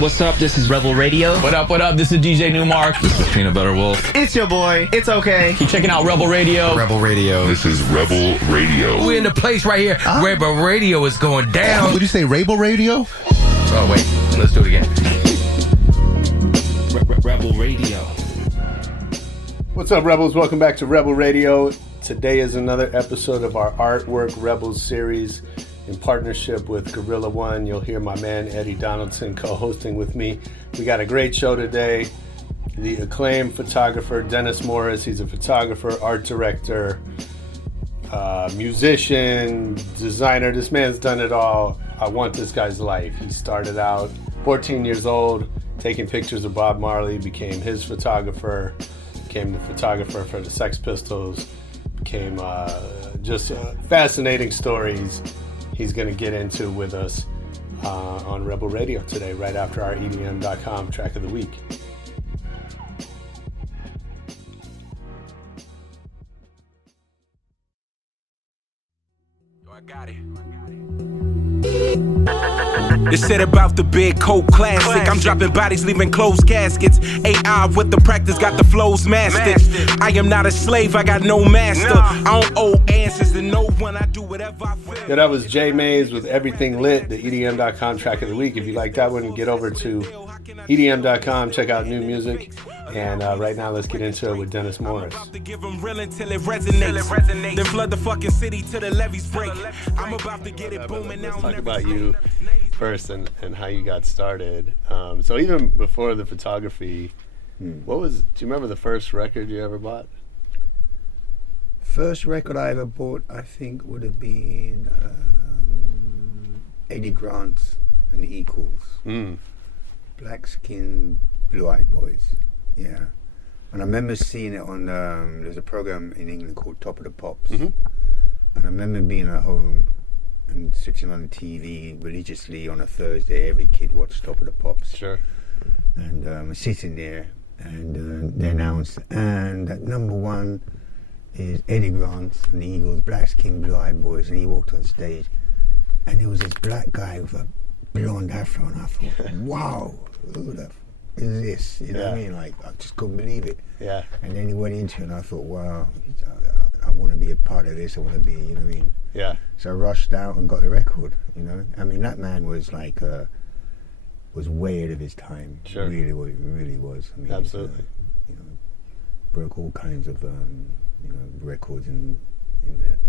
What's up? This is Rebel Radio. What up? What up? This is DJ Newmark. This is Peanut Butter Wolf. It's your boy. It's okay. Keep checking out Rebel Radio. Rebel Radio. This is Rebel Radio. We're in the place right here. Rebel Radio is going down. Would you say Rebel Radio? Oh, wait. Let's do it again. Rebel Radio. What's up, Rebels? Welcome back to Rebel Radio. Today is another episode of our Artwork Rebels series in partnership with Guerilla One. You'll hear my man Eddie Donaldson co-hosting with me. We got a great show today. The acclaimed photographer Dennis Morris. He's a photographer, art director, musician, designer. This man's done it all. I want this guy's life. He started out 14 years old, taking pictures of Bob Marley, became his photographer, became the photographer for the Sex Pistols, became just fascinating stories he's going to get into with us on Rebel Radio today, right after our EDM.com track of the week. I got it. They said about the big coke classic. I'm dropping bodies, leaving closed caskets. AI with the practice, got the flows mastered. I am not a slave, I got no master. I don't owe answers to no one, I do whatever I feel. Yeah, that was Jay Mays with Everything Lit, the EDM.com track of the week. If you like that one, get over to EDM.com, check out new music. And right now, let's get into it with Dennis Morris. I'm about to give them real until it resonates. Then flood the fucking city till the levees break. I'm about to get it booming now. Let's talk about you first and how you got started. So even before the photography, do you remember the first record you ever bought? First record I ever bought, I think, would have been Eddie Grant and the Equals. Black Skin, Blue-Eyed Boys. Yeah. And I remember seeing it on, there's a program in England called Top of the Pops. And I remember being at home and sitting on the TV religiously on a Thursday. Every kid watched Top of the Pops. Sure. And sitting there, and they announced, and at number one is Eddie Grant and the Eagles, Black Skin, Blue-Eyed Boys, and he walked on stage, and there was this black guy with a blonde afro, and I thought, wow, who the is this? You know what I mean? Like, I just couldn't believe it. Yeah. And then he went into it, and I thought, wow, I want to be a part of this. I want to be, you know what I mean? Yeah. So I rushed out and got the record, you know? I mean, that man was like, was way ahead of his time. Sure. Really was. I mean, absolutely. Broke all kinds of, records in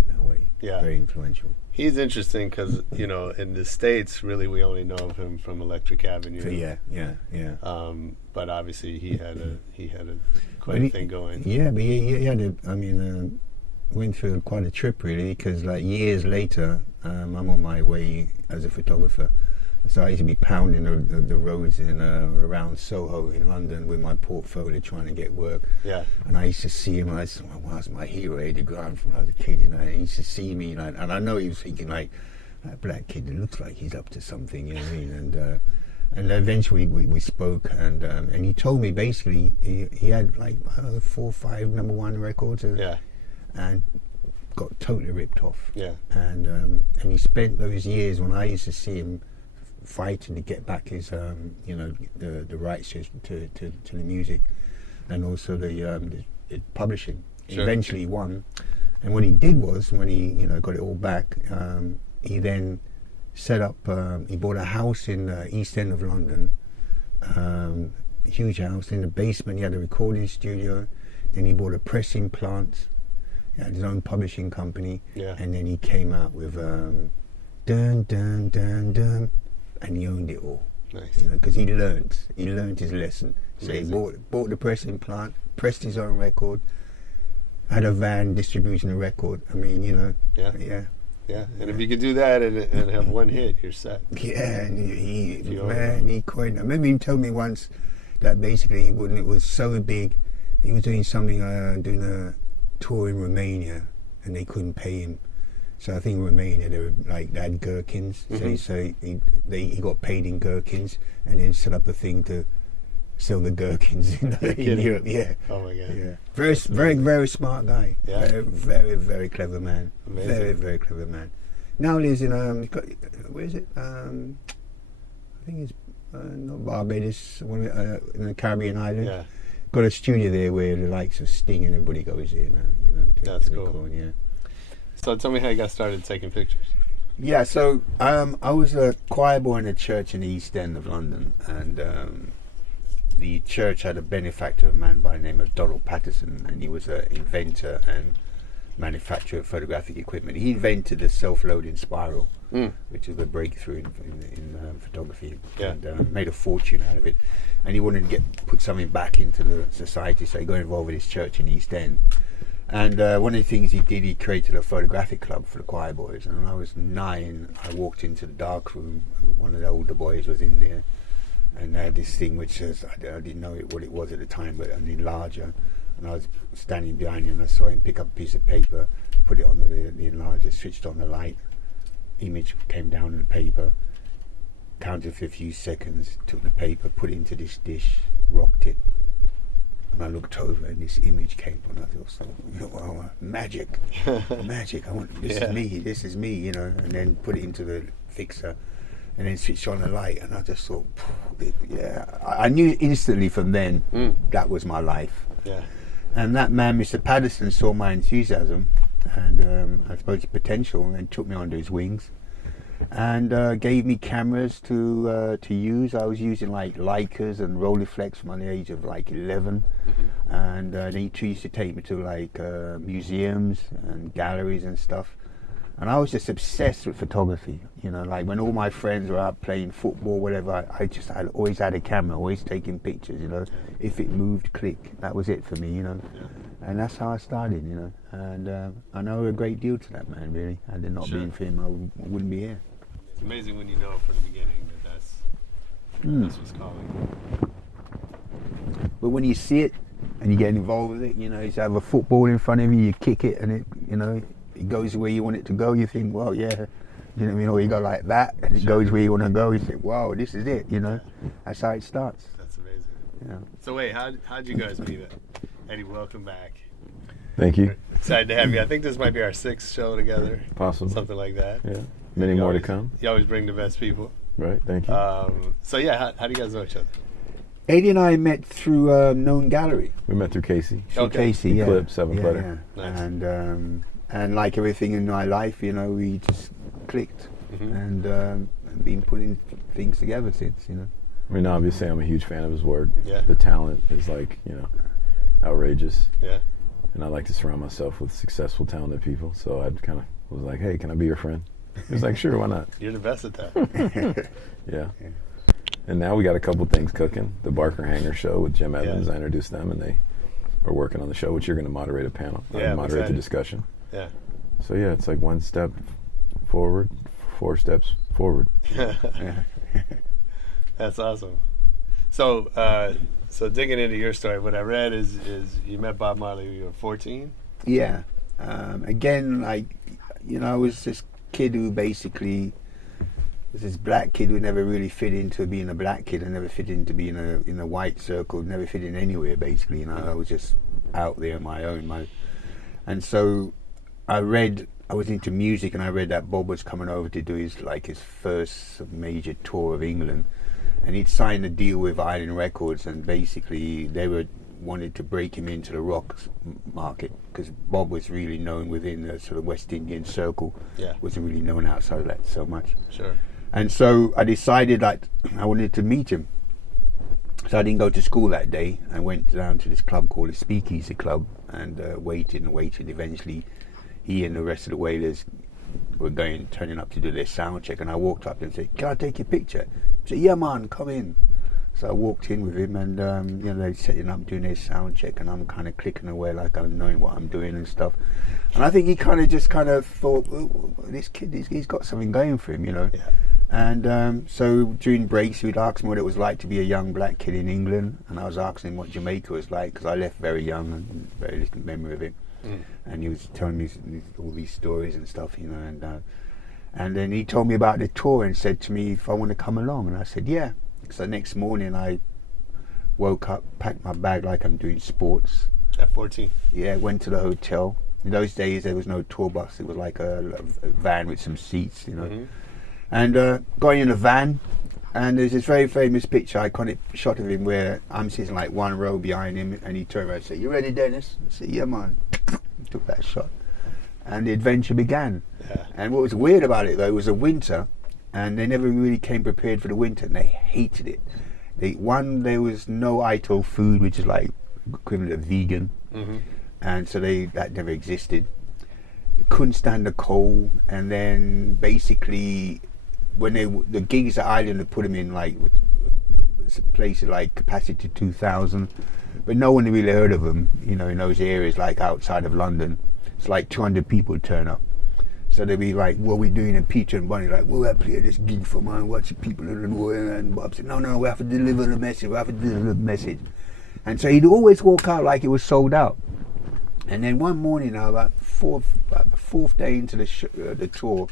that way. Yeah. Very influential. He's interesting because, in the States, really, we only know of him from Electric Avenue. Yeah. But obviously, he had a quite a thing going. Yeah, but he had went through quite a trip, really, because like years later, I'm on my way as a photographer. So I used to be pounding the roads in around Soho in London with my portfolio trying to get work. Yeah. And I used to see him, and I said, well, was my hero, Eddie Grant, when I was a kid, and he used to see me, and I know he was thinking, like, that black kid that looks like he's up to something, you know what I mean? And eventually we spoke, and he told me basically he had like 4 or 5 number one records. And got totally ripped off. Yeah. And he spent those years when I used to see him fighting to get back his the rights to the music, and also the publishing. Sure. Eventually he won, and what he did was, when he got it all back, he then set up, he bought a house in the East End of London, huge house. In the basement he had a recording studio, then he bought a pressing plant, he had his own publishing company, and then he came out with Dun Dun Dun Dun, and he owned it all. Nice. Because he learned his lesson. So Amazing. he bought the pressing plant, pressed his own record, had a van distributing the record. I mean, Yeah, and if you could do that and have one hit, you're set. Yeah, and he coined. I remember him telling me once that basically when it was so big, he was doing something, doing a tour in Romania, and they couldn't pay him. So I think in Romania they had gherkins. So he got paid in gherkins, and then set up a thing to sell the gherkins in Europe. Yeah. Oh my God. Yeah. Very, very smart guy. Yeah. Very, very, very clever man. Amazing. Very, very clever man. Now lives in where is it? I think it's Barbados, in the Caribbean island. Yeah. Got a studio there where the likes of Sting and everybody goes in. That's to cool. record, yeah. So tell me how you got started taking pictures. Yeah, so I was a choir boy in a church in the East End of London, and the church had a benefactor, a man by the name of Donald Patterson, and he was an inventor and manufacturer of photographic equipment. He invented the self-loading spiral, which is a breakthrough in photography, and made a fortune out of it. And he wanted to put something back into the society, so he got involved with his church in the East End. And one of the things he did, he created a photographic club for the choir boys. And when I was 9, I walked into the dark room. One of the older boys was in there, and they had this thing which was, I didn't know what it was at the time, but an enlarger. And I was standing behind him, and I saw him pick up a piece of paper, put it on the enlarger, switched on the light. Image came down on the paper, counted for a few seconds, took the paper, put it into this dish, rocked it. And I looked over and this image came on. I thought, wow, magic. Magic. This is me, and then put it into the fixer and then switched on the light. And I just thought, I knew instantly from then that was my life. Yeah. And that man, Mr. Patterson, saw my enthusiasm and I suppose potential, and took me under his wings. And gave me cameras to use. I was using like Leicas and Rolleiflex from the age of like 11, and he used to take me to like museums and galleries and stuff. And I was just obsessed with photography. Like when all my friends were out playing football, whatever, I always had a camera, always taking pictures. If it moved, click. That was it for me. And that's how I started. And I know a great deal to that man. Really, had it not been for him, I wouldn't be here. It's amazing when you know from the beginning that's what's calling. But when you see it and you get involved with it, you have a football in front of you, you kick it, and it goes where you want it to go. You think, well, yeah, you know what I mean? Or you go like that, and it goes where you want to go. You think, wow, this is it. That's how it starts. That's amazing. Yeah. So wait, how'd you guys meet? Eddie, welcome back. Thank you. Excited to have you. I think this might be our 6th show together. Possible. Something like that. Yeah. Many more to come. You always bring the best people. Right. Thank you. So yeah, how do you guys know each other? Eddie and I met through Known Gallery. We met through Casey. Casey, yeah. Eclipse, 7 Footer. Nice. And like everything in my life, we just clicked and been putting things together since. I mean, obviously, I'm a huge fan of his work. Yeah. The talent is like, outrageous. Yeah. And I like to surround myself with successful, talented people. So I kind of was like, hey, can I be your friend? He was like, sure, why not? You're the best at that. Yeah. And now we got a couple things cooking. The Barker Hanger show with Jim Evans. Yeah. I introduced them, and they are working on the show, which you're going to moderate a panel. Yeah, moderate the discussion. Yeah. So yeah, it's like 1 step forward, 4 steps forward. That's awesome. So digging into your story, what I read is you met Bob Marley when you were 14? Yeah. Again, I was this kid who basically was this black kid who never really fit into being a black kid and never fit into being in a white circle, never fit in anywhere basically. I was just out there on my own. And so I was into music, and I read that Bob was coming over to do his first major tour of England, and he'd signed a deal with Island Records, and basically they wanted to break him into the rock market, because Bob was really known within the sort of West Indian circle. Yeah. Wasn't really known outside of that so much. Sure. And so I decided I wanted to meet him. So I didn't go to school that day. I went down to this club called the Speakeasy Club and waited. Eventually he and the rest of the Wailers were turning up to do their sound check, and I walked up and said, "Can I take your picture?" He said, "Yeah man, come in." So I walked in with him, and they're setting up, doing their sound check, and I'm kind of clicking away like I'm knowing what I'm doing and stuff. And I think he kind of thought, well, this kid, he's got something going for him, Yeah. And so during breaks, he would ask me what it was like to be a young black kid in England, and I was asking him what Jamaica was like, because I left very young and very little memory of it. And he was telling me all these stories and stuff, and then he told me about the tour and said to me if I want to come along, and I said yeah. So next morning I woke up, packed my bag like I'm doing sports. At 14? Yeah, went to the hotel. In those days there was no tour bus, it was like a van with some seats, And got in a van, And there's this very famous picture, iconic shot of him where I'm sitting like one row behind him, and he turned around and said, "You ready, Dennis?" I said, "Yeah, man." Took that shot, and the adventure began. Yeah. And what was weird about it though, it was a winter, and they never really came prepared for the winter, and they hated it. There was no ITO food, which is like equivalent of vegan, and so that never existed. They couldn't stand the cold, and then basically when the gigs at Island had put them in like places like capacity 2,000, but no one really heard of them, you know, in those areas like outside of London. It's like 200 people turn up. So they'd be like, "What are we doing?" And Peter and Bunny like, "Well, I play this gig for man, watch the people in the know." And Bob said, "No, we have to deliver the message. And so he'd always walk out like it was sold out. And then one morning, about the fourth day into the tour,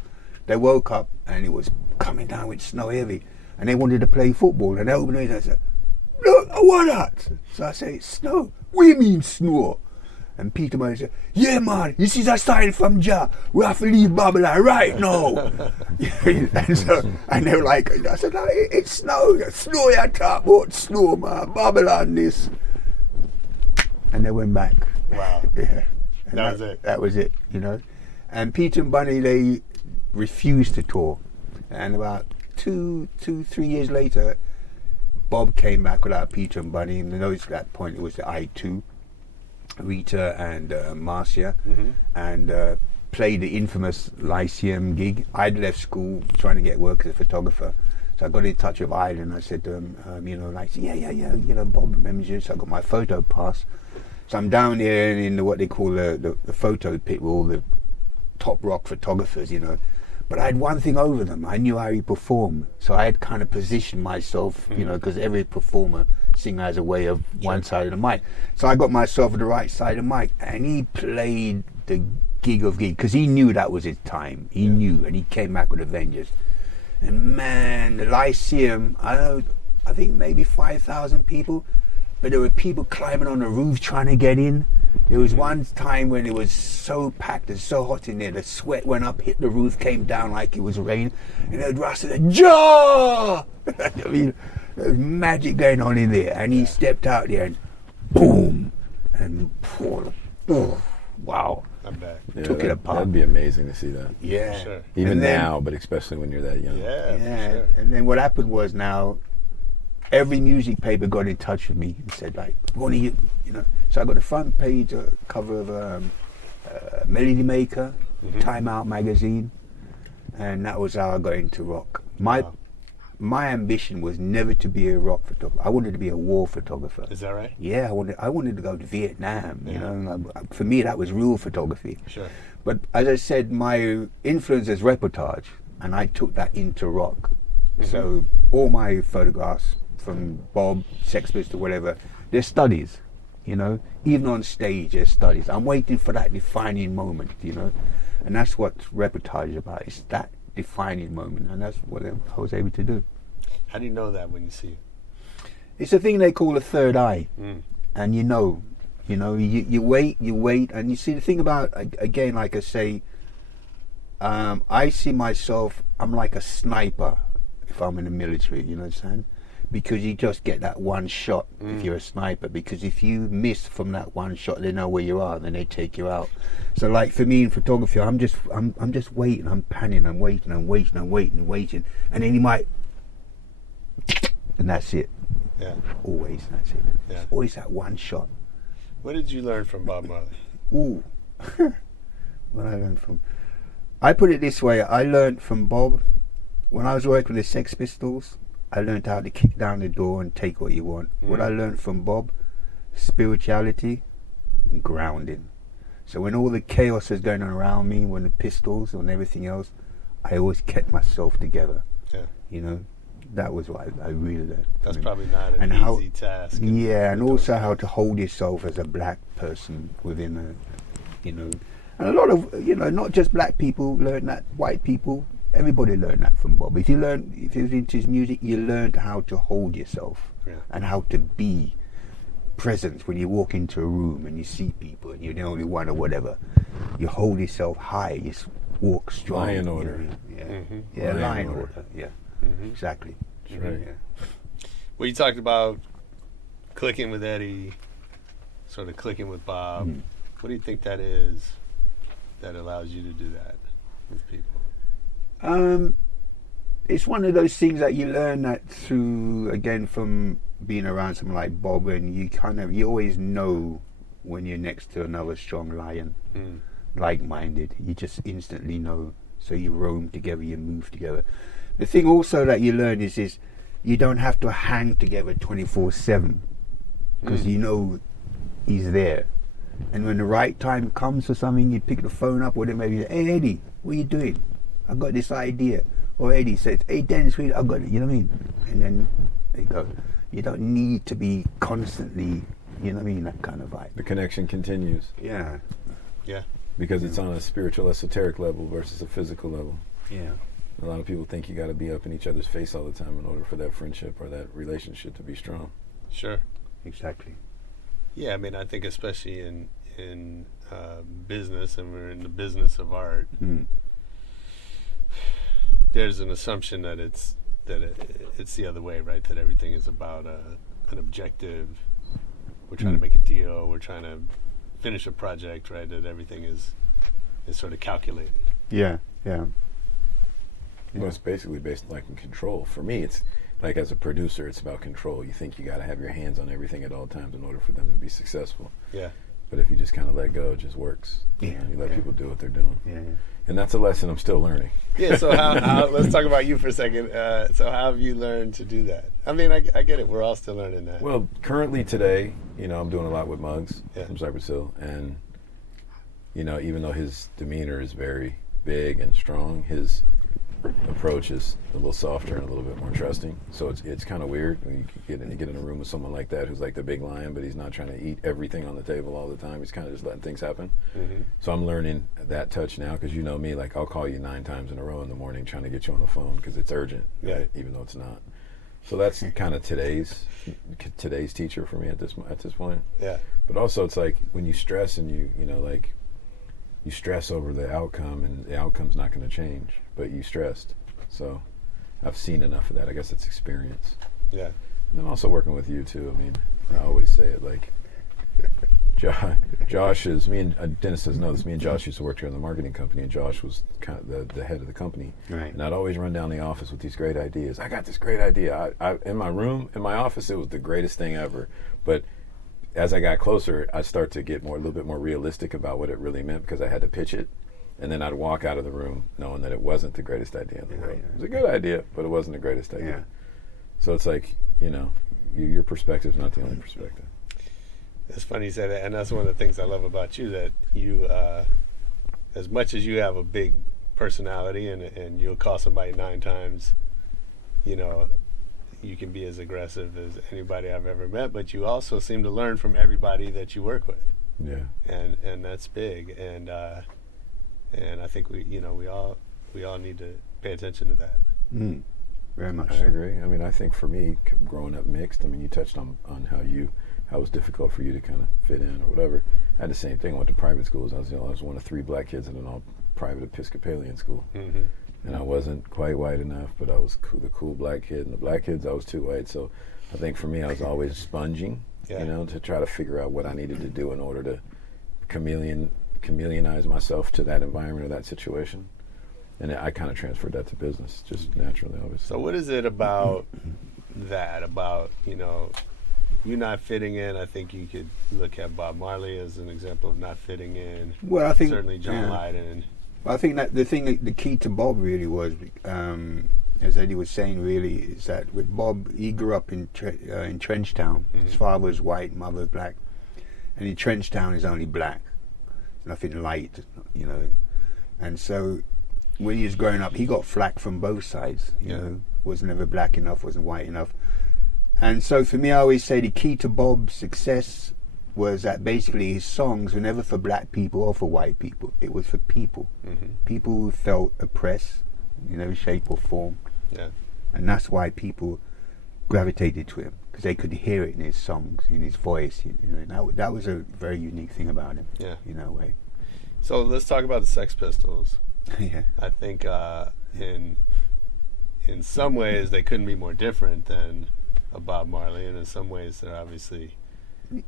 they woke up and it was coming down with snow heavy, and they wanted to play football. And they opened it and I said, "Look, why not?" So I said, "It's snow." "What do you mean snow?" And Peter Bunny said, "Yeah, man, this is a sign from Jah. We have to leave Babylon right now." and they were like, I said, "No, it's snow. Snow you talk about, snow, man. Babylon this." And they went back. Wow. Yeah. And That was it. That was it, you know. And Peter and Bunny, they refused to tour. And about 3 years later, Bob came back without Peter and Bunny. And at that point, it was the I2. Rita and Marcia, and played the infamous Lyceum gig. I'd left school trying to get work as a photographer, so I got in touch with Island. I said to him, yeah, you know, Bob remembers you. So I got my photo pass. So I'm down there in what they call the photo pit with all the top rock photographers, you know. But I had one thing over them. I knew how he performed, so I had kind of positioned myself, you know, because every singer has a way of one side of the mic. So I got myself at the right side of the mic, and he played the gig of gigs because he knew that was his time. He knew, and he came back with a vengeance. And man, the Lyceum, I think maybe 5,000 people, but there were people climbing on the roof trying to get in. There was one time when it was so packed and so hot in there, the sweat went up, hit the roof, came down like it was rain, and they'd rustle, "Jah!" I mean, there was magic going on in there, and he stepped out there and boom, and wow. I'm back. Yeah, Took it apart. That'd be amazing to see that. Yeah. Sure. Even And then- now, but especially when you're that young. Yeah. Sure. And then what happened was now, every music paper got in touch with me and said like, "You know." So I got the front page cover of Melody Maker, Time Out magazine, and that was how I got into rock. My ambition was never to be a rock photographer. I wanted to be a war photographer. Is that right? Yeah, I wanted to go to Vietnam. You know, for me that was real photography. Sure. But as I said, my influence is reportage, and I took that into rock. So all my photographs from Bob, Sex Pistols, whatever, they're studies. You know, even on stage, there's studies. I'm waiting for that defining moment. You know, and that's what reportage is about. It's that defining moment, and that's what I was able to do. How do you know that when you see it? It's a thing they call a third eye, and you wait, and you see the thing about, again, like I say, I see myself, I'm like a sniper if I'm in the military, you know what I'm saying? Because you just get that one shot if you're a sniper, because if you miss from that one shot, they know where you are, then they take you out. So like for me in photography, I'm just waiting, I'm panning, I'm waiting, and then you might, and that's it. Yeah. Always, that's it. Yeah. It's always that one shot. What did you learn from Bob Marley? Ooh. What I learned from, I put it this way, I learned from Bob, when I was working with the Sex Pistols, I learned how to kick down the door and take what you want. What I learned from Bob, spirituality and grounding. So when all the chaos was going on around me, when the pistols and everything else, I always kept myself together. Yeah. You know, that was what I really learned. That's probably not an easy task. Yeah, and also how to hold yourself as a black person within a, you know, and a lot of, you know, not just black people learn that, white people, everybody learned that from Bob. If you was into his music, you learned how to hold yourself and how to be present when you walk into a room and you see people and you're the only one or whatever. You hold yourself high, you walk strong. Lie in order. Yeah, lie in order. Yeah, exactly. That's right. Yeah. Well, you talked about clicking with Eddie, sort of clicking with Bob. What do you think that is that allows you to do that with people? It's one of those things that you learn that through, again, from being around someone like Bob, and you always know when you're next to another strong lion, like-minded. You just instantly know. So you roam together, you move together. The thing also that you learn is you don't have to hang together 24/7 because you know he's there. And when the right time comes for something, you pick the phone up, or then maybe, hey Eddie, what are you doing? I got this idea. Or Eddie says, hey Dennis, I got it, you know what I mean? And then there you go. You don't need to be constantly, you know what I mean, that kind of vibe. The connection continues. Yeah. Yeah. Because it's on a spiritual, esoteric level versus a physical level. Yeah. A lot of people think you got to be up in each other's face all the time in order for that friendship or that relationship to be strong. Sure. Exactly. Yeah, I mean, I think especially in business, and we're in the business of art, there's an assumption that it's the other way, right? That everything is about an objective. We're trying to make a deal. We're trying to finish a project, right? That everything is sort of calculated. Yeah. Well, it's basically based like in control. For me, it's like as a producer, it's about control. You think you got to have your hands on everything at all times in order for them to be successful. Yeah. But if you just kind of let go, it just works. Yeah. You let people do what they're doing. Yeah. And that's a lesson I'm still learning. Yeah, so how let's talk about you for a second. So how have you learned to do that? I mean, I get it. We're all still learning that. Well, currently today, I'm doing a lot with Muggs Yeah. from Cypress Hill. And, even though his demeanor is very big and strong, his approach is a little softer and a little bit more trusting. So it's kind of weird when you get in a room with someone like that who's like the big lion, but he's not trying to eat everything on the table all the time. He's kind of just letting things happen. So I'm learning that touch now, because you know me, like I'll call you 9 times in a row in the morning trying to get you on the phone because it's urgent, right? Even though it's not. So that's kind of today's teacher for me at this point. Yeah. But also it's like when you stress and you stress over the outcome, and the outcome's not going to change, but you stressed. So I've seen enough of that. I guess it's experience. Yeah. And then also working with you too. I mean, I always say it like, Josh is, me and Dennis doesn't know this, me and Josh used to work together in the marketing company, and Josh was kind of the head of the company. Right. And I'd always run down the office with these great ideas. I got this great idea. I in my room, in my office, it was the greatest thing ever. But as I got closer, I start to get a little bit more realistic about what it really meant, because I had to pitch it. And then I'd walk out of the room knowing that it wasn't the greatest idea in the world. It was a good idea, but it wasn't the greatest idea. Yeah. So it's like, your perspective's not the only perspective. It's funny you say that, and that's one of the things I love about you, that you, as much as you have a big personality and you'll call somebody 9 times, you can be as aggressive as anybody I've ever met, but you also seem to learn from everybody that you work with. Yeah. And that's big, and I think we all need to pay attention to that. Very much. I agree. I mean, I think for me, growing up mixed, I mean, you touched on how it was difficult for you to kind of fit in or whatever. I had the same thing. I went to private schools. I was one of 3 black kids in an all private Episcopalian school. And I wasn't quite white enough, but I was the cool black kid. And the black kids, I was too white. So I think for me, I was always sponging, to try to figure out what I needed to do in order to chameleonize myself to that environment or that situation. And I kind of transferred that to business, just naturally, obviously. So what is it about that, about, you not fitting in? I think you could look at Bob Marley as an example of not fitting in. Well, I think certainly John Lydon. I think that the key to Bob really was, as Eddie was saying, really, is that with Bob, he grew up in Trenchtown. His father was white, mother was black, and in Trenchtown is only black, nothing light, and so when he was growing up, he got flack from both sides. Was never black enough, wasn't white enough. And so for me, I always say the key to Bob's success was that basically his songs were never for black people or for white people. It was for people. People who felt oppressed in every shape or form. Yeah. And that's why people gravitated to him, because they could hear it in his songs, in his voice. That was a very unique thing about him. Yeah. In a way. So let's talk about the Sex Pistols. Yeah. I think in in some ways they couldn't be more different than a Bob Marley, and in some ways they're obviously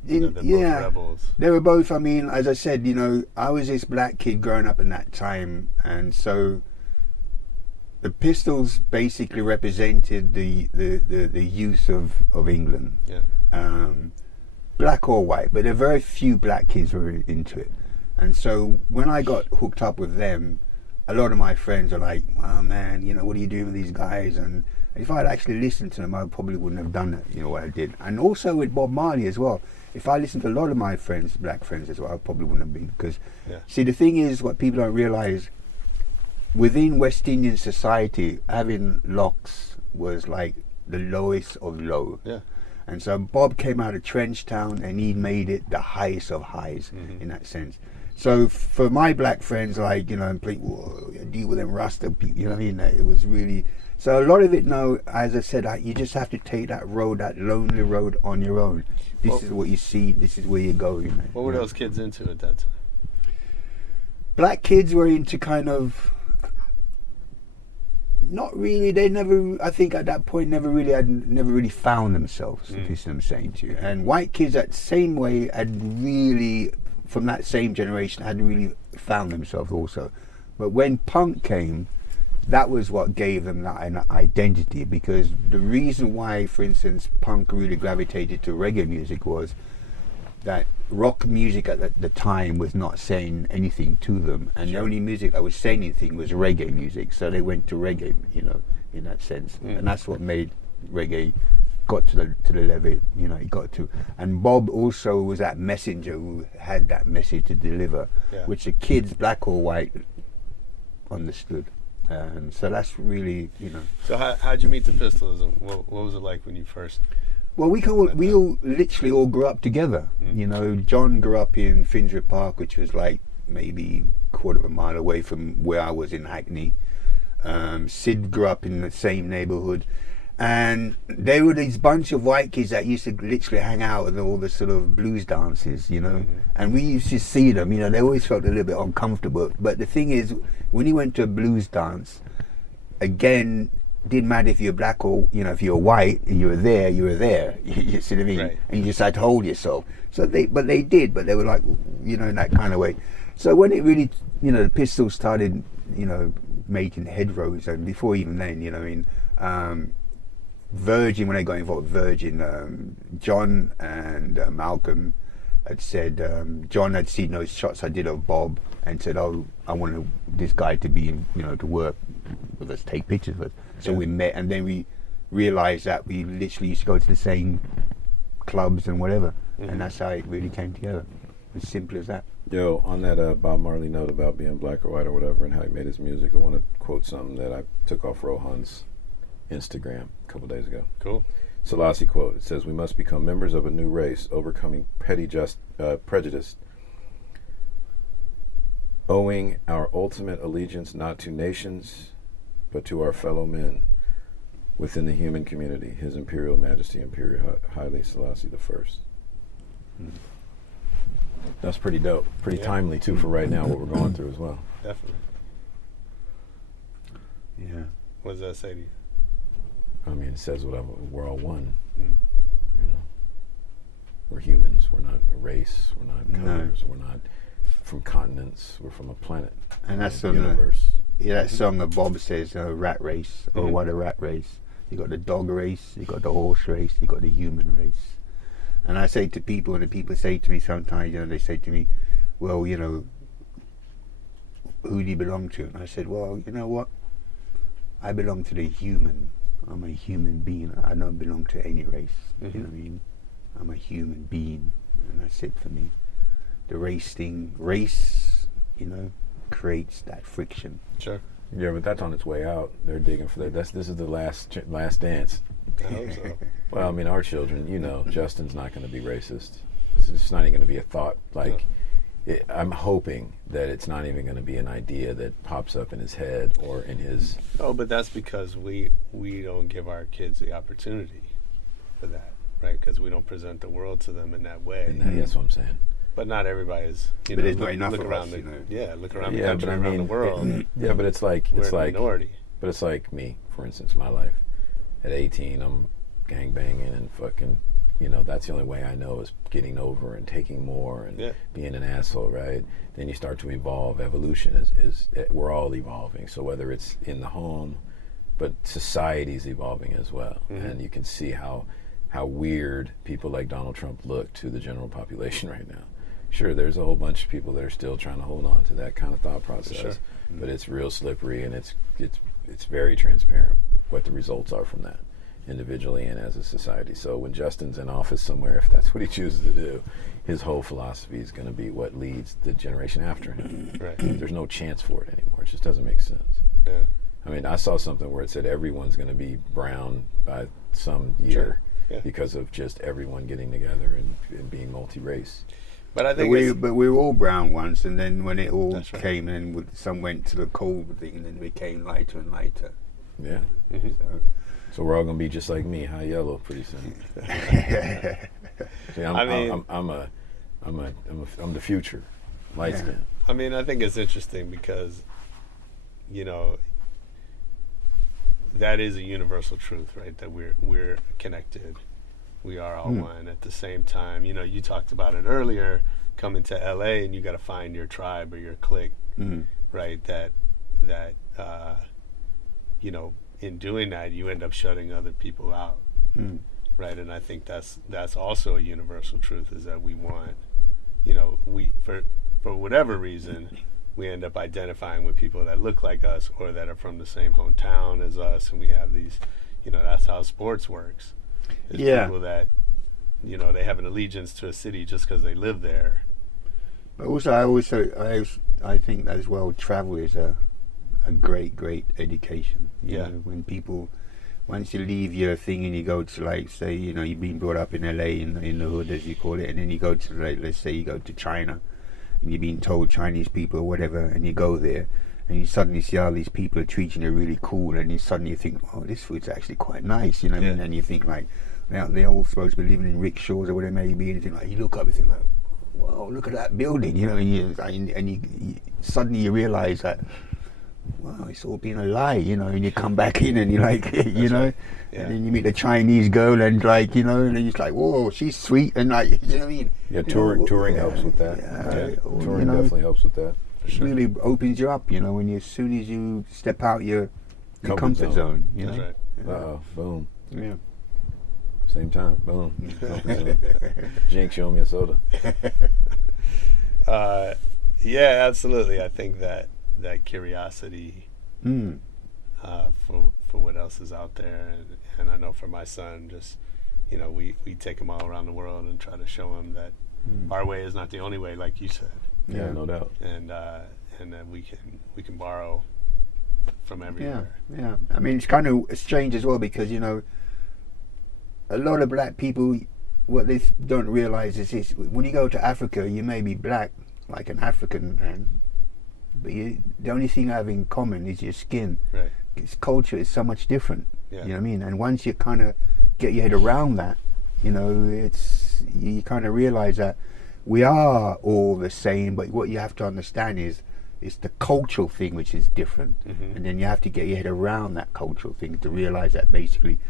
they're both rebels. They were both. I mean, as I said, I was this black kid growing up in that time, and so the Pistols basically represented the youth of England. Yeah. Black or white, but there are very few black kids who were into it. And so when I got hooked up with them, a lot of my friends are like, "Oh man, what are you doing with these guys?" And if I'd actually listened to them, I probably wouldn't have done it, what I did. And also with Bob Marley as well. If I listened to a lot of my friends, black friends as well, I probably wouldn't have been. Because, see, the thing is, what people don't realise, within West Indian society, having locks was like the lowest of low. Yeah. And so Bob came out of Trench Town and he made it the highest of highs in that sense. So for my black friends, like, and people deal with them Rasta people, it was really... So a lot of it now, as I said, you just have to take that road, that lonely road on your own. This is what you see, this is where you go. What were those kids into at that time? Black kids were into kind of... Not really. They never. I think at that point, never really found themselves. If you see what I'm saying to you. And white kids, that same way, had really, from that same generation, hadn't really found themselves also. But when punk came, that was what gave them that identity. Because the reason why, for instance, punk really gravitated to reggae music was that rock music at the time was not saying anything to them, and the only music that was saying anything was reggae music, so they went to reggae, in that sense. And that's what made reggae got to the level, it got to. And Bob also was that messenger who had that message to deliver, which the kids, black or white, understood. And so that's really, So how'd you meet the Pistols, and what was it like when you first... Well, we all literally all grew up together. John grew up in Finsbury Park, which was like maybe a quarter of a mile away from where I was in Hackney. Sid grew up in the same neighbourhood. And they were these bunch of white kids that used to literally hang out at all the sort of blues dances, And we used to see them, they always felt a little bit uncomfortable. But the thing is, when you went to a blues dance, again... didn't matter if you're black or if you're white and you were there. You see what I mean? Right. And you just had to hold yourself. So they were like, in that kind of way. So when it really, the Pistols started, making headrows, and before even then, Virgin, when they got involved, Virgin, John and Malcolm had said, John had seen those shots I did of Bob and said, "Oh, I want this guy to be, to work with us, take pictures with us." So we met, and then we realised that we literally used to go to the same clubs and whatever, and that's how it really came together. As simple as that. Yo, on that Bob Marley note about being black or white or whatever and how he made his music, I want to quote something that I took off Rohan's Instagram a couple days ago. Cool. Selassie quote. It says, "We must become members of a new race, overcoming petty prejudice, owing our ultimate allegiance not to nations, but to our fellow men within the human community, His Imperial Majesty, Imperial Haile Selassie I." That's pretty dope. Pretty timely, too, for right now, what we're going through as well. Definitely. Yeah. What does that say to you? I mean, it says we're all one. We're humans. We're not a race. We're not colors. We're not from continents. We're from a planet. And that's the universe. That song that Bob says, "Rat race." Oh, what a rat race! You got the dog race. You got the horse race. You got the human race. And I say to people, and the people say to me sometimes, they say to me, "Well, who do you belong to?" And I said, "Well, you know what? I belong to the human. I'm a human being. I don't belong to any race. You know what I mean? I'm a human being, and that's it for me. The race thing, creates that friction." Sure. Yeah, but that's on its way out. They're digging for that. This is the last dance. I hope so. Well, I mean, our children, Justin's not going to be racist. It's just not even going to be a thought. I'm hoping that it's not even going to be an idea that pops up in his head or in his... Oh, but that's because we don't give our kids the opportunity for that, right? Because we don't present the world to them in that way. That's what I'm saying. But not everybody is. But there's not enough look of around us, the country, around the world. Yeah, but it's like we're a minority. But it's like me, for instance, my life. At 18, I'm gangbanging and fucking, that's the only way I know is getting over and taking more and being an asshole, right? Then you start to evolve. Evolution is we're all evolving. So whether it's in the home, but society's evolving as well. And you can see how weird people like Donald Trump look to the general population right now. Sure, there's a whole bunch of people that are still trying to hold on to that kind of thought process, but it's real slippery, and it's very transparent what the results are from that, individually and as a society. So when Justin's in office somewhere, if that's what he chooses to do, his whole philosophy is going to be what leads the generation after him. Right. There's no chance for it anymore. It just doesn't make sense. Yeah. I mean, I saw something where it said everyone's going to be brown by some year because of just everyone getting together and being multi-race. But I think but we were all brown once, and then when it all came, and then some went to the cold thing, and then it became lighter and lighter. Yeah. So we're all gonna be just like me, high yellow, pretty soon. See, I'm the future, light skin. I mean, I think it's interesting because, that is a universal truth, right? That we're connected. We are all one. At the same time, you talked about it earlier, coming to LA and you got to find your tribe or your clique, right? That in doing that, you end up shutting other people out, right? And I think that's also a universal truth, is that we want, we for whatever reason, we end up identifying with people that look like us or that are from the same hometown as us, and we have these, that's how sports works. There's people that, they have an allegiance to a city just because they live there. But also, I think that as well, travel is a great education. You know, when people, once you leave your thing and you go to, like, say, you've been brought up in LA in the hood, as you call it, and then you go to, like, let's say you go to China, and you're being told Chinese people or whatever, and you go there, and you suddenly see how these people are treating you really cool, and you suddenly think, oh, this food's actually quite nice, what I mean? And you think, like, they're all supposed to be living in rickshaws or whatever it may be, and you think, like, you look up and think, like, wow, look at that building, and you suddenly you realize that, wow, it's all been a lie, and you come back in and you're like, and then you meet the Chinese girl and, like, and then you're like, whoa, she's sweet, and, like, you know what I mean? Yeah, touring helps with that. Touring definitely helps with that. It really opens you up, as soon as you step out your comfort zone. That's right. Boom. Yeah. Same time, boom. Jinx, show me a soda. Yeah, absolutely. I think that curiosity for what else is out there, and I know for my son, just we take him all around the world and try to show him that our way is not the only way, like you said. Yeah, no doubt. And that we can borrow from everywhere. Yeah. I mean, it's kind of strange as well because a lot of black people, what they don't realize is this: when you go to Africa, you may be black, like an African man, but the only thing you have in common is your skin. Right. Its culture is so much different. Yeah. You know what I mean? And once you kind of get your head around that, you kind of realize that we are all the same, but what you have to understand is it's the cultural thing which is different, and then you have to get your head around that cultural thing to realize that basically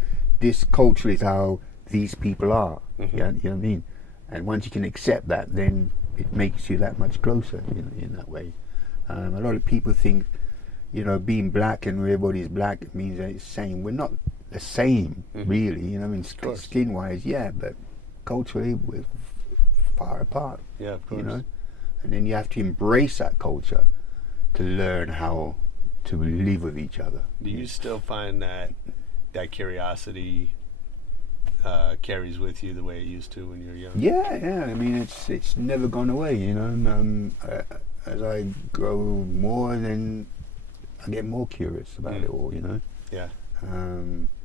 this culture is how these people are. You know what I mean? And once you can accept that, then it makes you that much closer in that way. A lot of people think being black and everybody's black means that it's the same. We're not the same, really. I mean, skin wise, but culturally we're far apart. Yeah, of course. And then you have to embrace that culture to learn how to live with each other. Do you still find that curiosity carries with you the way it used to when you were young? Yeah. I mean, it's never gone away. As I grow more, then I get more curious about it all. Yeah.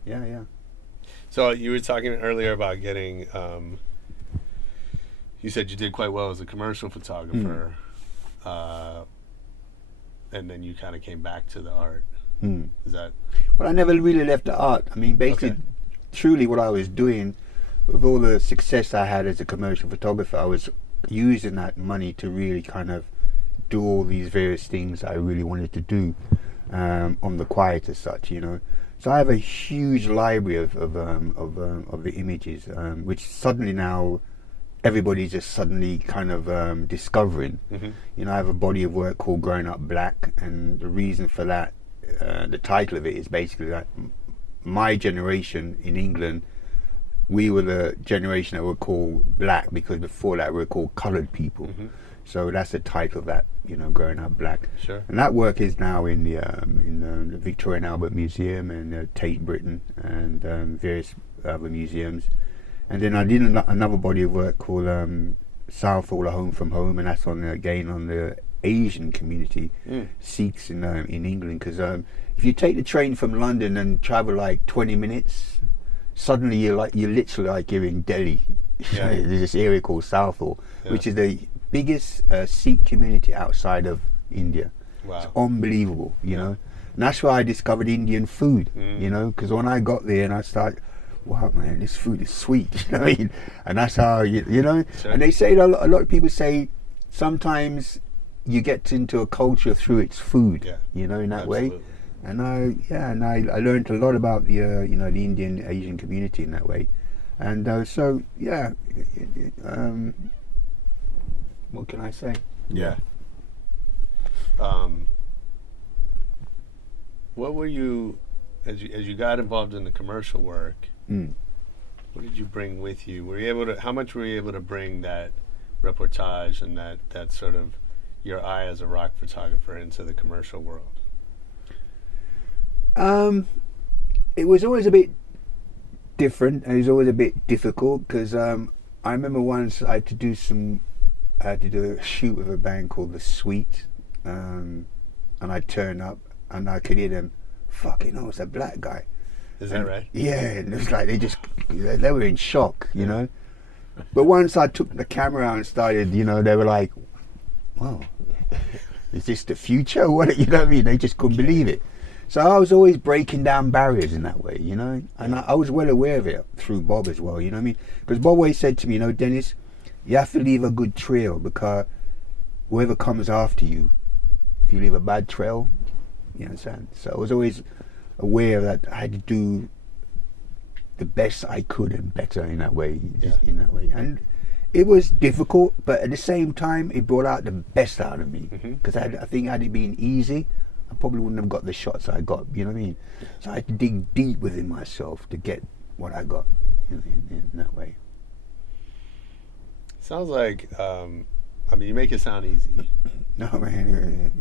Yeah. So you were talking earlier about getting. You said you did quite well as a commercial photographer, and then you kind of came back to the art. Is that? Well, I never really left the art. I mean, basically, truly what I was doing, with all the success I had as a commercial photographer, I was using that money to really kind of do all these various things I really wanted to do on the quiet as such, So I have a huge library of the images, which suddenly now everybody's just suddenly kind of discovering. You know, I have a body of work called Growing Up Black, and the reason for that, the title of it is basically that my generation in England, we were the generation that were called black, because before that we were called coloured people. So that's the title of that, you know, Growing Up Black. Sure. And that work is now in the Victoria and Albert Museum and Tate Britain and various other museums. And then I did another body of work called Southall, A Home from Home, and that's on the Asian community, Sikhs in England. Because if you take the train from London and travel like 20 minutes, suddenly you're literally like you're in Delhi. Yeah. There's this area called Southall, which is the biggest Sikh community outside of India. Wow. It's unbelievable, you know. And that's where I discovered Indian food, you know, because when I got there and I started, wow, man, this food is sweet, you know what I mean? And that's how, you know, Sure. and they say, a lot of people say, sometimes you get into a culture through its food, you know, in that Absolutely. way. And I learned a lot about the, you know, the Indian Asian community in that way. And so, yeah, what can I say? Yeah. What were you, as you got involved in the commercial work? What did you bring with you? Were you able to? How much were you able to bring that reportage and that sort of your eye as a rock photographer into the commercial world? It was always a bit different, and it was always a bit difficult, because I remember once I had to do a shoot with a band called The Sweet, and I turned up and I could hear them, fucking hell, it's a black guy. Is that right? Yeah, and it was like they were in shock, you know. But once I took the camera out and started, you know, they were like, wow, is this the future? What, you know what I mean? They just couldn't believe it. So I was always breaking down barriers in that way, you know. And I was well aware of it through Bob as well, you know what I mean? Because Bob always said to me, you know, Dennis, you have to leave a good trail, because whoever comes after you, if you leave a bad trail, you understand? So I was always aware that I had to do the best I could and better in that way, in that way. And it was difficult, but at the same time, it brought out the best out of me. Because I think had it been easy, I probably wouldn't have got the shots I got, you know what I mean? So I had to dig deep within myself to get what I got in that way. Sounds like, I mean, you make it sound easy. No, man,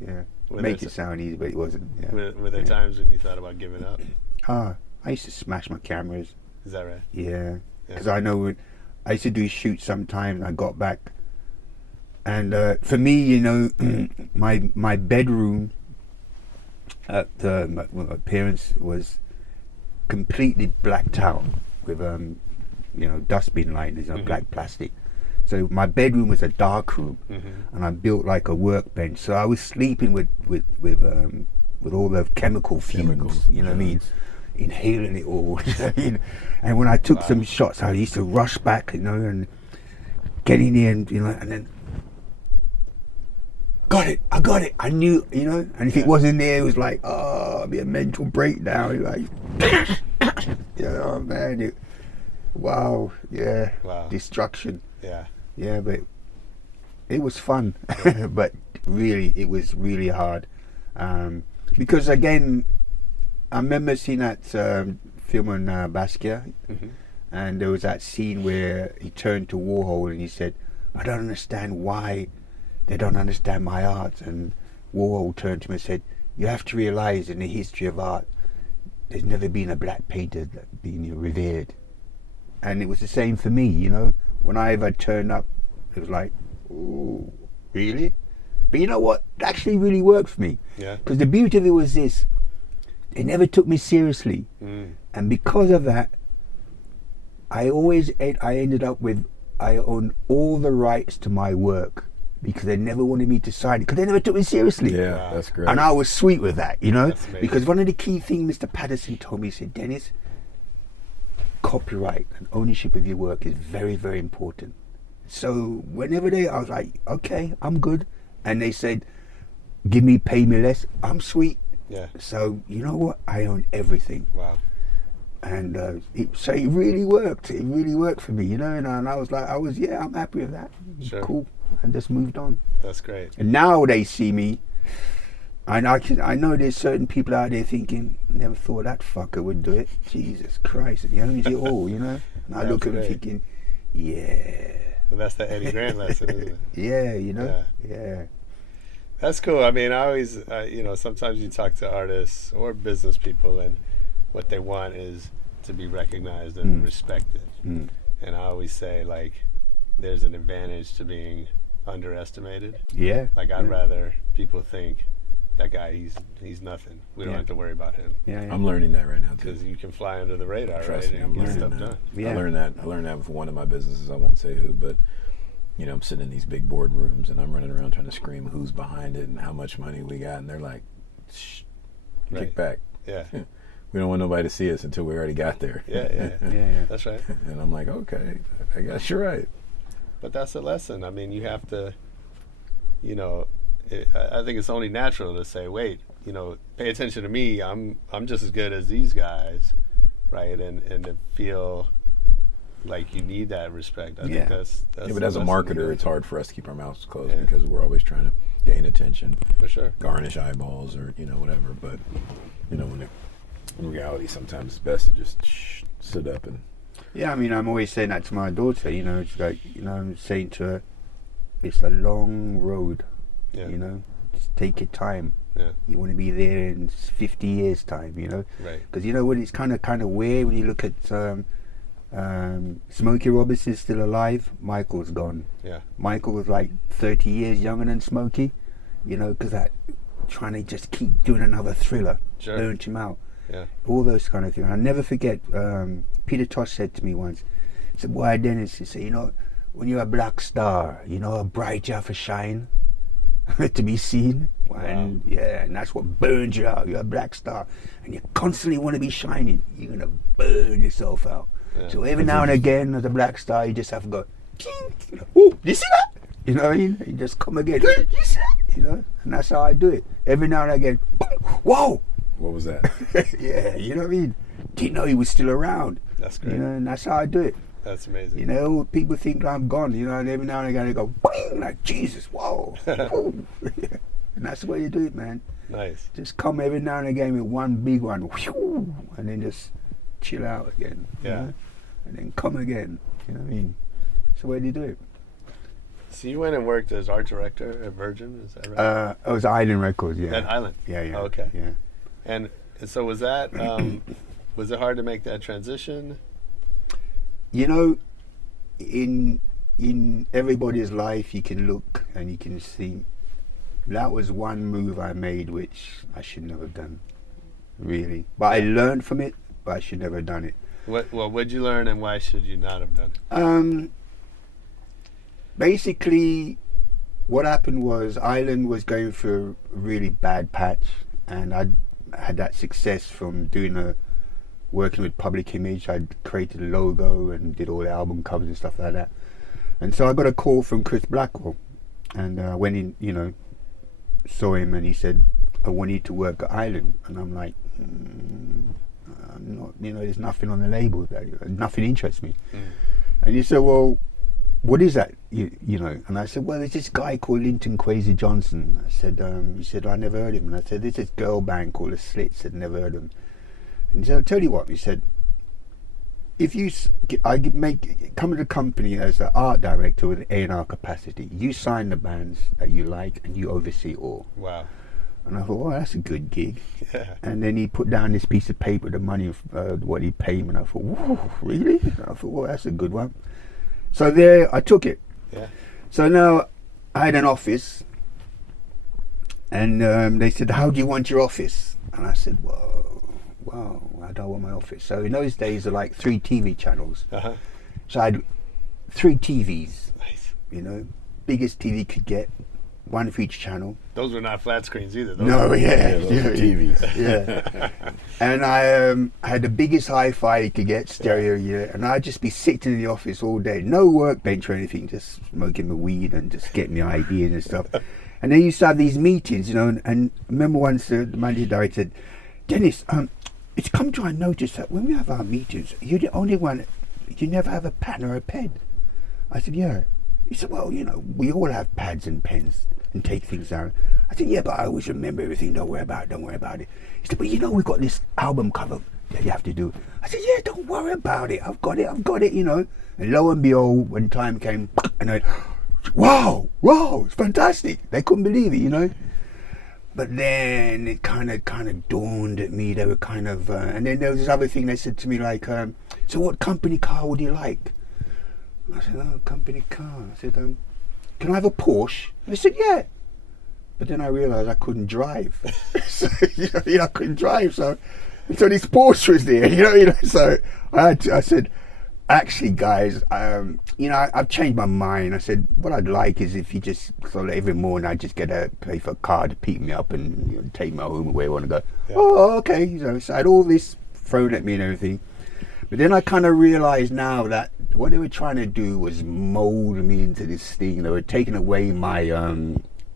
yeah. Were Make there it sound easy, but it wasn't. Yeah. Were there times when you thought about giving up? I used to smash my cameras. Is that right? Yeah, because I know when I used to do shoots sometimes, and I got back, and for me, you know, my bedroom at my parents was completely blacked out with you know, dustbin liners and black plastic. So my bedroom was a dark room, and I built like a workbench. So I was sleeping with all the chemical fumes, you know what I mean, inhaling it all. You know what I mean? And when I took some shots, I used to rush back, you know, and get in there, and you know, and then I got it. I knew, you know. And if it wasn't there, it was like, oh, it'd be a mental breakdown. Like, you know, man, wow, destruction. Yeah, but it was fun. But really, it was really hard, because again, I remember seeing that film on Basquiat, and there was that scene where he turned to Warhol and he said, I don't understand why they don't understand my art. And Warhol turned to him and said, you have to realize in the history of art, there's never been a black painter that's been revered. And it was the same for me, you know. When I ever turned up, it was like, oh, really? But you know what? It actually really worked for me. Yeah. Because the beauty of it was this, they never took me seriously. And because of that, I ended up with, I owned all the rights to my work, because they never wanted me to sign it, because they never took me seriously. Yeah, that's great. And I was sweet with that, you know. That's amazing. Because one of the key things Mr. Patterson told me, he said, Dennis, copyright and ownership of your work is very, very important. So whenever I was like, okay, I'm good. And they said, pay me less, I'm sweet. Yeah. So you know what? I own everything. Wow. And so it really worked. It really worked for me, you know. And I was like, I'm happy with that. Sure. Cool. And just moved on. That's great. And now they see me, and I know there's certain people out there thinking, never thought that fucker would do it. Jesus Christ, you know, is it all, you know? And I look at them thinking, yeah. And that's the Eddie Grant lesson, isn't it? Yeah, you know? Yeah. That's cool. I mean, I always, you know, sometimes you talk to artists or business people, and what they want is to be recognized and respected. And I always say, like, there's an advantage to being underestimated. Yeah. Like, I'd rather people think that guy, he's nothing. We don't have to worry about him. Yeah. I'm learning that right now too. Because you can fly under the radar, Trust right? me, I'm and get learning stuff that. done. Yeah. I learned that with one of my businesses. I won't say who, but you know, I'm sitting in these big boardrooms and I'm running around trying to scream who's behind it and how much money we got, and they're like, shh, kick back. Yeah. We don't want nobody to see us until we already got there. Yeah. That's right. And I'm like, okay, I guess you're right. But that's a lesson. I mean, you have to, you know, I think it's only natural to say, wait, you know, pay attention to me. I'm just as good as these guys, right? And to feel like you need that respect. I think that's yeah, but as a marketer, it's hard for us to keep our mouths closed Yeah. because we're always trying to gain attention, for sure. garnish eyeballs, or you know, whatever. But you know, in reality, sometimes it's best to just sit up and. Yeah, I mean, I'm always saying that to my daughter, you know, it's like, you know, I'm saying to her, it's a long road, you know, just take your time. Yeah. You want to be there in 50 years' time, you know? Right. Because, you know what, it's kind of weird when you look at Smokey Robinson's still alive, Michael's gone. Yeah. Michael was like 30 years younger than Smokey, you know, because that trying to just keep doing another Thriller burnt him out. Yeah. All those kind of things. I'll never forget, Peter Tosh said to me once, he said, "Boy, Dennis," he said, "you know, when you're a black star, you know how bright you have to shine to be seen." Wow. And that's what burns you out. You're a black star and you constantly want to be shining. You're going to burn yourself out. Yeah. So every now and again, as a black star, you just have to go, "Ooh, you see that?" You know what I mean? You just come again, "You see that?" You know? And that's how I do it. Every now and again, whoa! What was that? Yeah, you know what I mean? Didn't know he was still around. That's great. You know, and that's how I do it. That's amazing. You know, people think I'm gone, you know, and every now and again they go, bang, like, Jesus, whoa. And that's the way you do it, man. Nice. Just come every now and again with one big one, whew, and then just chill out again. Yeah. You know? And then come again. You know what I mean? That's the way they do it. So you went and worked as art director at Virgin, is that right? It was Island Records, yeah. At Island? Yeah. Oh, okay. Yeah. And so was that, was it hard to make that transition? You know, in everybody's life, you can look and you can see. That was one move I made which I should never have done, really. But I learned from it, but I should never have done it. What did you learn, and why should you not have done it? Basically, what happened was Island was going through a really bad patch, and I had that success from working with Public Image. I'd created a logo and did all the album covers and stuff like that. And so I got a call from Chris Blackwell, and I went in, you know, saw him, and he said, "I want you to work at Island." And I'm like, I'm not, you know, there's nothing on the label, nothing interests me. And he said, "Well, what is that?" You know, and I said, "Well, there's this guy called Linton Kwesi Johnson." I said, he said, "I never heard of him." And I said, "There's this girl band called the Slits." I'd never heard of him. And he said, "I'll tell you what," he said, "if you come to the company as an art director with an A&R capacity, you sign the bands that you like and you oversee all." Wow. And I thought, "Oh, that's a good gig." Yeah. And then he put down this piece of paper, the money, what he paid me, and I thought, "Whoa, really?" And I thought, "Well, that's a good one." So there, I took it. Yeah. So now I had an office, and they said, "How do you want your office?" And I said, Wow, I don't want my office. So in those days, there were like 3 TV channels. Uh-huh. So I had 3 TVs. Nice. You know, biggest TV could get, one for each channel. Those were not flat screens either. Those No, were, yeah, those are TVs. yeah. And I had the biggest hi-fi you could get, stereo, and I'd just be sitting in the office all day, no workbench or anything, just smoking the weed and just getting the ideas and stuff. And they used to have these meetings, you know, and I remember once the managing director said, Dennis, it's come to our notice that when we have our meetings, you're the only one, you never have a pad or a pen. I said, yeah. He said, well, you know, we all have pads and pens and take things down. I said, yeah, but I always remember everything, don't worry about it. He said, but you know, we've got this album cover that you have to do. I said, yeah, don't worry about it, I've got it, you know. And lo and behold, when time came, and I went, wow, it's fantastic. They couldn't believe it, you know. But then it kind of dawned at me. They were kind of, and then there was this other thing they said to me, like, so what company car would you like? I said, oh, company car. I said, can I have a Porsche? They said, yeah. But then I realised I couldn't drive. So, you know, I couldn't drive. So this Porsche was there, you know. So I said, actually, guys, you know, I've changed my mind. I said, what I'd like is if you just, so that every morning I just pay for a car to pick me up and, you know, take me home where I want to go. Yeah. Oh, okay. You know, so I had all this thrown at me and everything. But then I kind of realised now that what they were trying to do was mould me into this thing. They were taking away my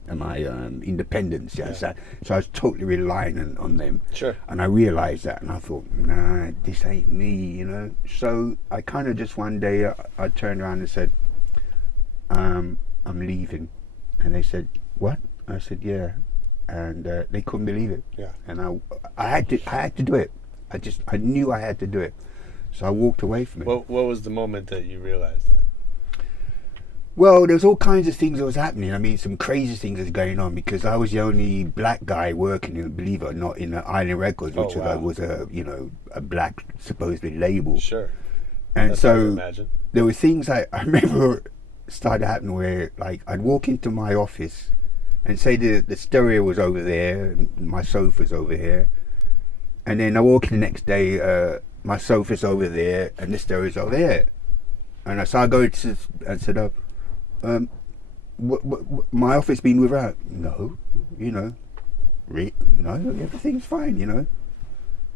independence. Yeah. So I was totally relying on them. Sure. And I realised that, and I thought, nah, this ain't me, you know. So I kind of just one day I turned around and said, I'm leaving. And they said, what? I said, yeah. And they couldn't believe it. Yeah. And I had to do it. I knew I had to do it. So I walked away from it. What was the moment that you realised that? Well, there was all kinds of things that was happening. I mean, some crazy things was going on because I was the only black guy working, believe it or not, in Island Records, which was a, you know, a black supposedly label. Sure. And that's so there were things I remember started happening where, like, I'd walk into my office and say the stereo was over there, and my sofa's over here, and then I walk in the next day. My sofa's over there and the stereo's over there. And so I go to and said, my office been without? No, you know, no, everything's fine, you know.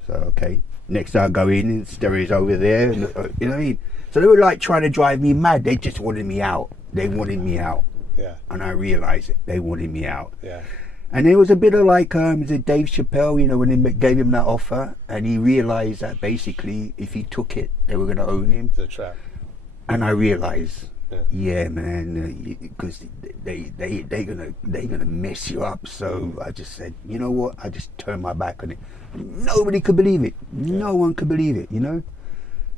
So, okay. Next time I go in and the stereo's over there, and, you know what I mean? So they were like trying to drive me mad. They just wanted me out. They wanted me out. Yeah. And I realised it. They wanted me out. Yeah. And it was a bit of like, is it Dave Chappelle, you know, when they gave him that offer, and he realised that basically if he took it, they were going to own him. The trap. And I realised, yeah, man, because they're gonna mess you up. So I just said, you know what? I just turned my back on it. Nobody could believe it. Yeah. No one could believe it, you know.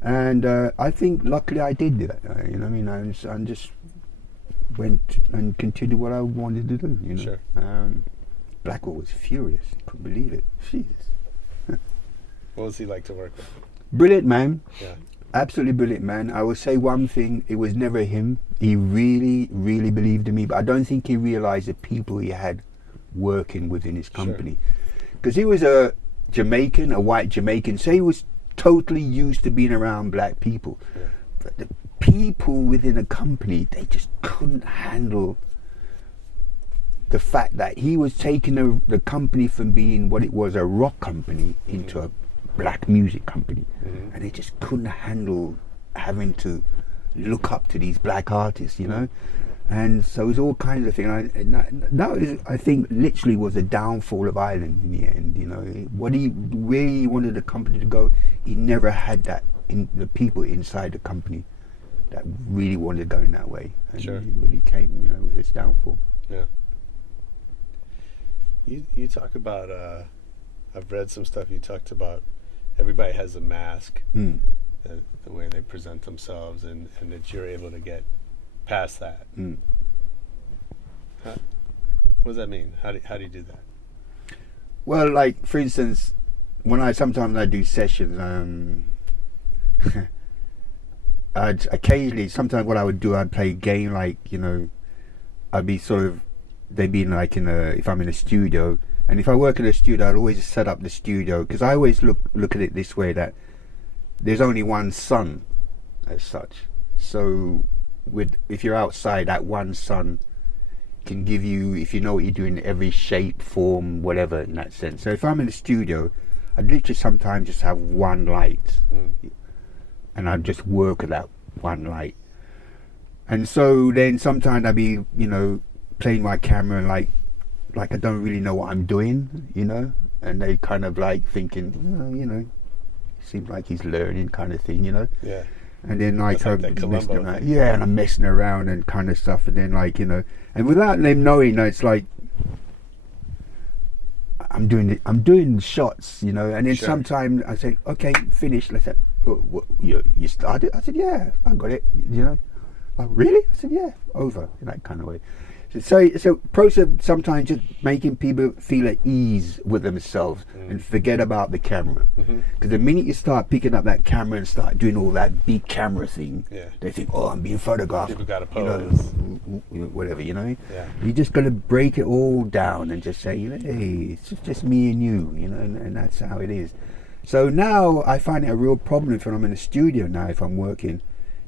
And I think luckily I did that. You know what I mean? I just went and continued what I wanted to do. You know. Sure. Blackwell was furious. He couldn't believe it. Jesus. What was he like to work with? Brilliant, man. Yeah. Absolutely brilliant, man. I will say one thing, it was never him. He really, really believed in me, but I don't think he realised the people he had working within his company. Because he was a Jamaican, a white Jamaican, so he was totally used to being around black people. Yeah. But the people within a company, they just couldn't handle the fact that he was taking the company from being what it was, a rock company, into a black music company. And they just couldn't handle having to look up to these black artists, you know. And so it was all kinds of things. That was, I think, literally was the downfall of Ireland in the end. You know, where he wanted the company to go, he never had that in the people inside the company that really wanted to go in that way. And he really came, you know, with its downfall. Yeah. You talk about, I've read some stuff you talked about, everybody has a mask, the way they present themselves, and that you're able to get past that. What does that mean? How do you do that? Well, like, for instance, sometimes I do sessions, I'd occasionally, sometimes what I would do, I'd play a game, like, you know, I'd be sort of, they'd be like if I'm in a studio, and if I work in a studio, I'd always set up the studio, because I always look at it this way, that there's only one sun as such. So if you're outside, that one sun can give you, if you know what you're doing, every shape, form, whatever, in that sense. So if I'm in the studio, I'd literally sometimes just have one light, and I'd just work with that one light. And so then sometimes I'd be, you know, playing my camera, and like like I don't really know what I'm doing, you know, and they kind of like thinking, oh, you know, seems like he's learning kind of thing, you know. Yeah. And then like I'm that messing Columbo around, thing. yeah, and I'm messing around and kind of stuff, and then like, you know, and without them knowing, it's like I'm doing shots, you know, and then Sure. sometimes I say, okay, finish. Let's say, oh, what, you started? I said, yeah, I got it, you know. Oh, really? I said, yeah, over, in that kind of way. So process sometimes just making people feel at ease with themselves and forget about the camera. Because the minute you start picking up that camera and start doing all that big camera thing, they think, oh, I'm being photographed. People gotta you pose. know, whatever, you know. Yeah. You just got to break it all down and just say, hey, it's just me and you, you know, and that's how it is. So now I find it a real problem if I'm in the studio now, if I'm working.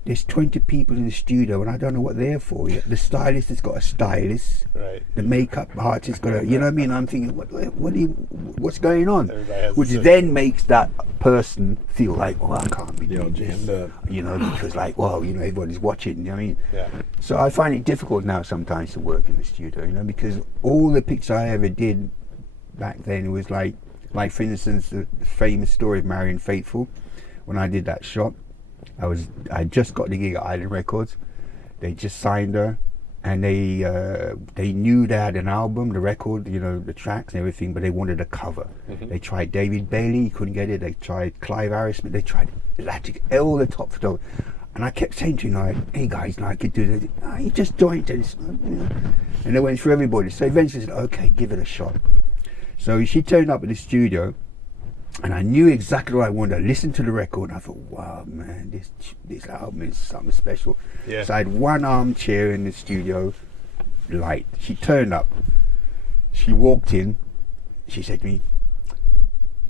There's 20 people in the studio and I don't know what they're for yet. The stylist has got a stylist. Right. The makeup artist got a, you know what I mean? I'm thinking, what's going on? Everybody has Which a then makes that person feel like, oh, I can't be doing jammed this. up. You know, because like, well, you know, everybody's watching, you know what I mean? Yeah. So I find it difficult now sometimes to work in the studio, you know, because all the pictures I ever did back then was like for instance, the famous story of Marion Faithfull. When I did that shot, I just got the gig at Island Records. They just signed her, and they knew they had an album, the record, you know, the tracks and everything, but they wanted a cover. They tried David Bailey, couldn't get it. They tried Clive Harris, but they tried all the top photographers. And I kept saying to him, like, hey guys, I could do this. Oh, he just joined this, you know. And they went through everybody. So eventually I said, okay, give it a shot. So she turned up at the studio, and I knew exactly what I wanted. I listened to the record and I thought, wow, man, this album is something special. Yeah. So I had one armchair in the studio, light. She turned up. She walked in. She said to me,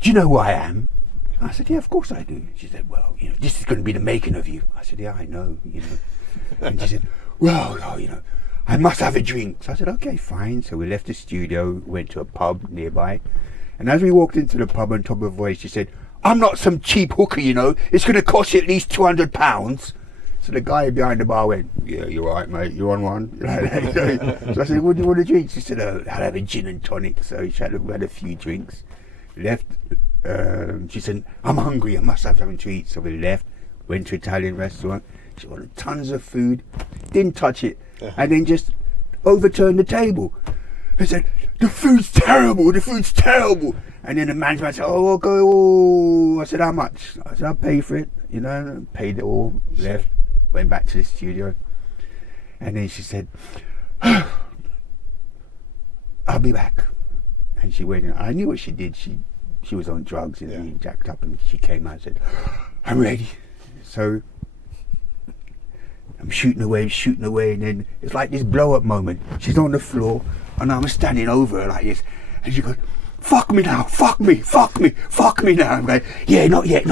do you know who I am? I said, yeah, of course I do. She said, well, you know, this is going to be the making of you. I said, yeah, I know, you know. And she said, well, oh, you know, I must have a drink. So I said, okay, fine. So we left the studio, went to a pub nearby. And as we walked into the pub on top of her voice, she said, I'm not some cheap hooker, you know. It's going to cost you at least £200. So the guy behind the bar went, yeah, you're right, mate. You're on one. So I said, what do you want to drink? She said, I'll have a gin and tonic. So she had a few drinks. Left. She said, I'm hungry. I must have something to eat. So we left, went to an Italian restaurant. She ordered tons of food, didn't touch it, and then just overturned the table. I said, the food's terrible, And then the manager said, oh, okay, oh. I said, how much? I said, I'll pay for it, you know, paid it all, left, went back to the studio. And then she said, I'll be back. And she went in. I knew what she did. She was on drugs and being jacked up, and she came out and said, I'm ready. So I'm shooting away, and then it's like this blow-up moment. She's on the floor, and I'm standing over her like this, and she goes, fuck me now, fuck me now. I'm like, yeah, not yet.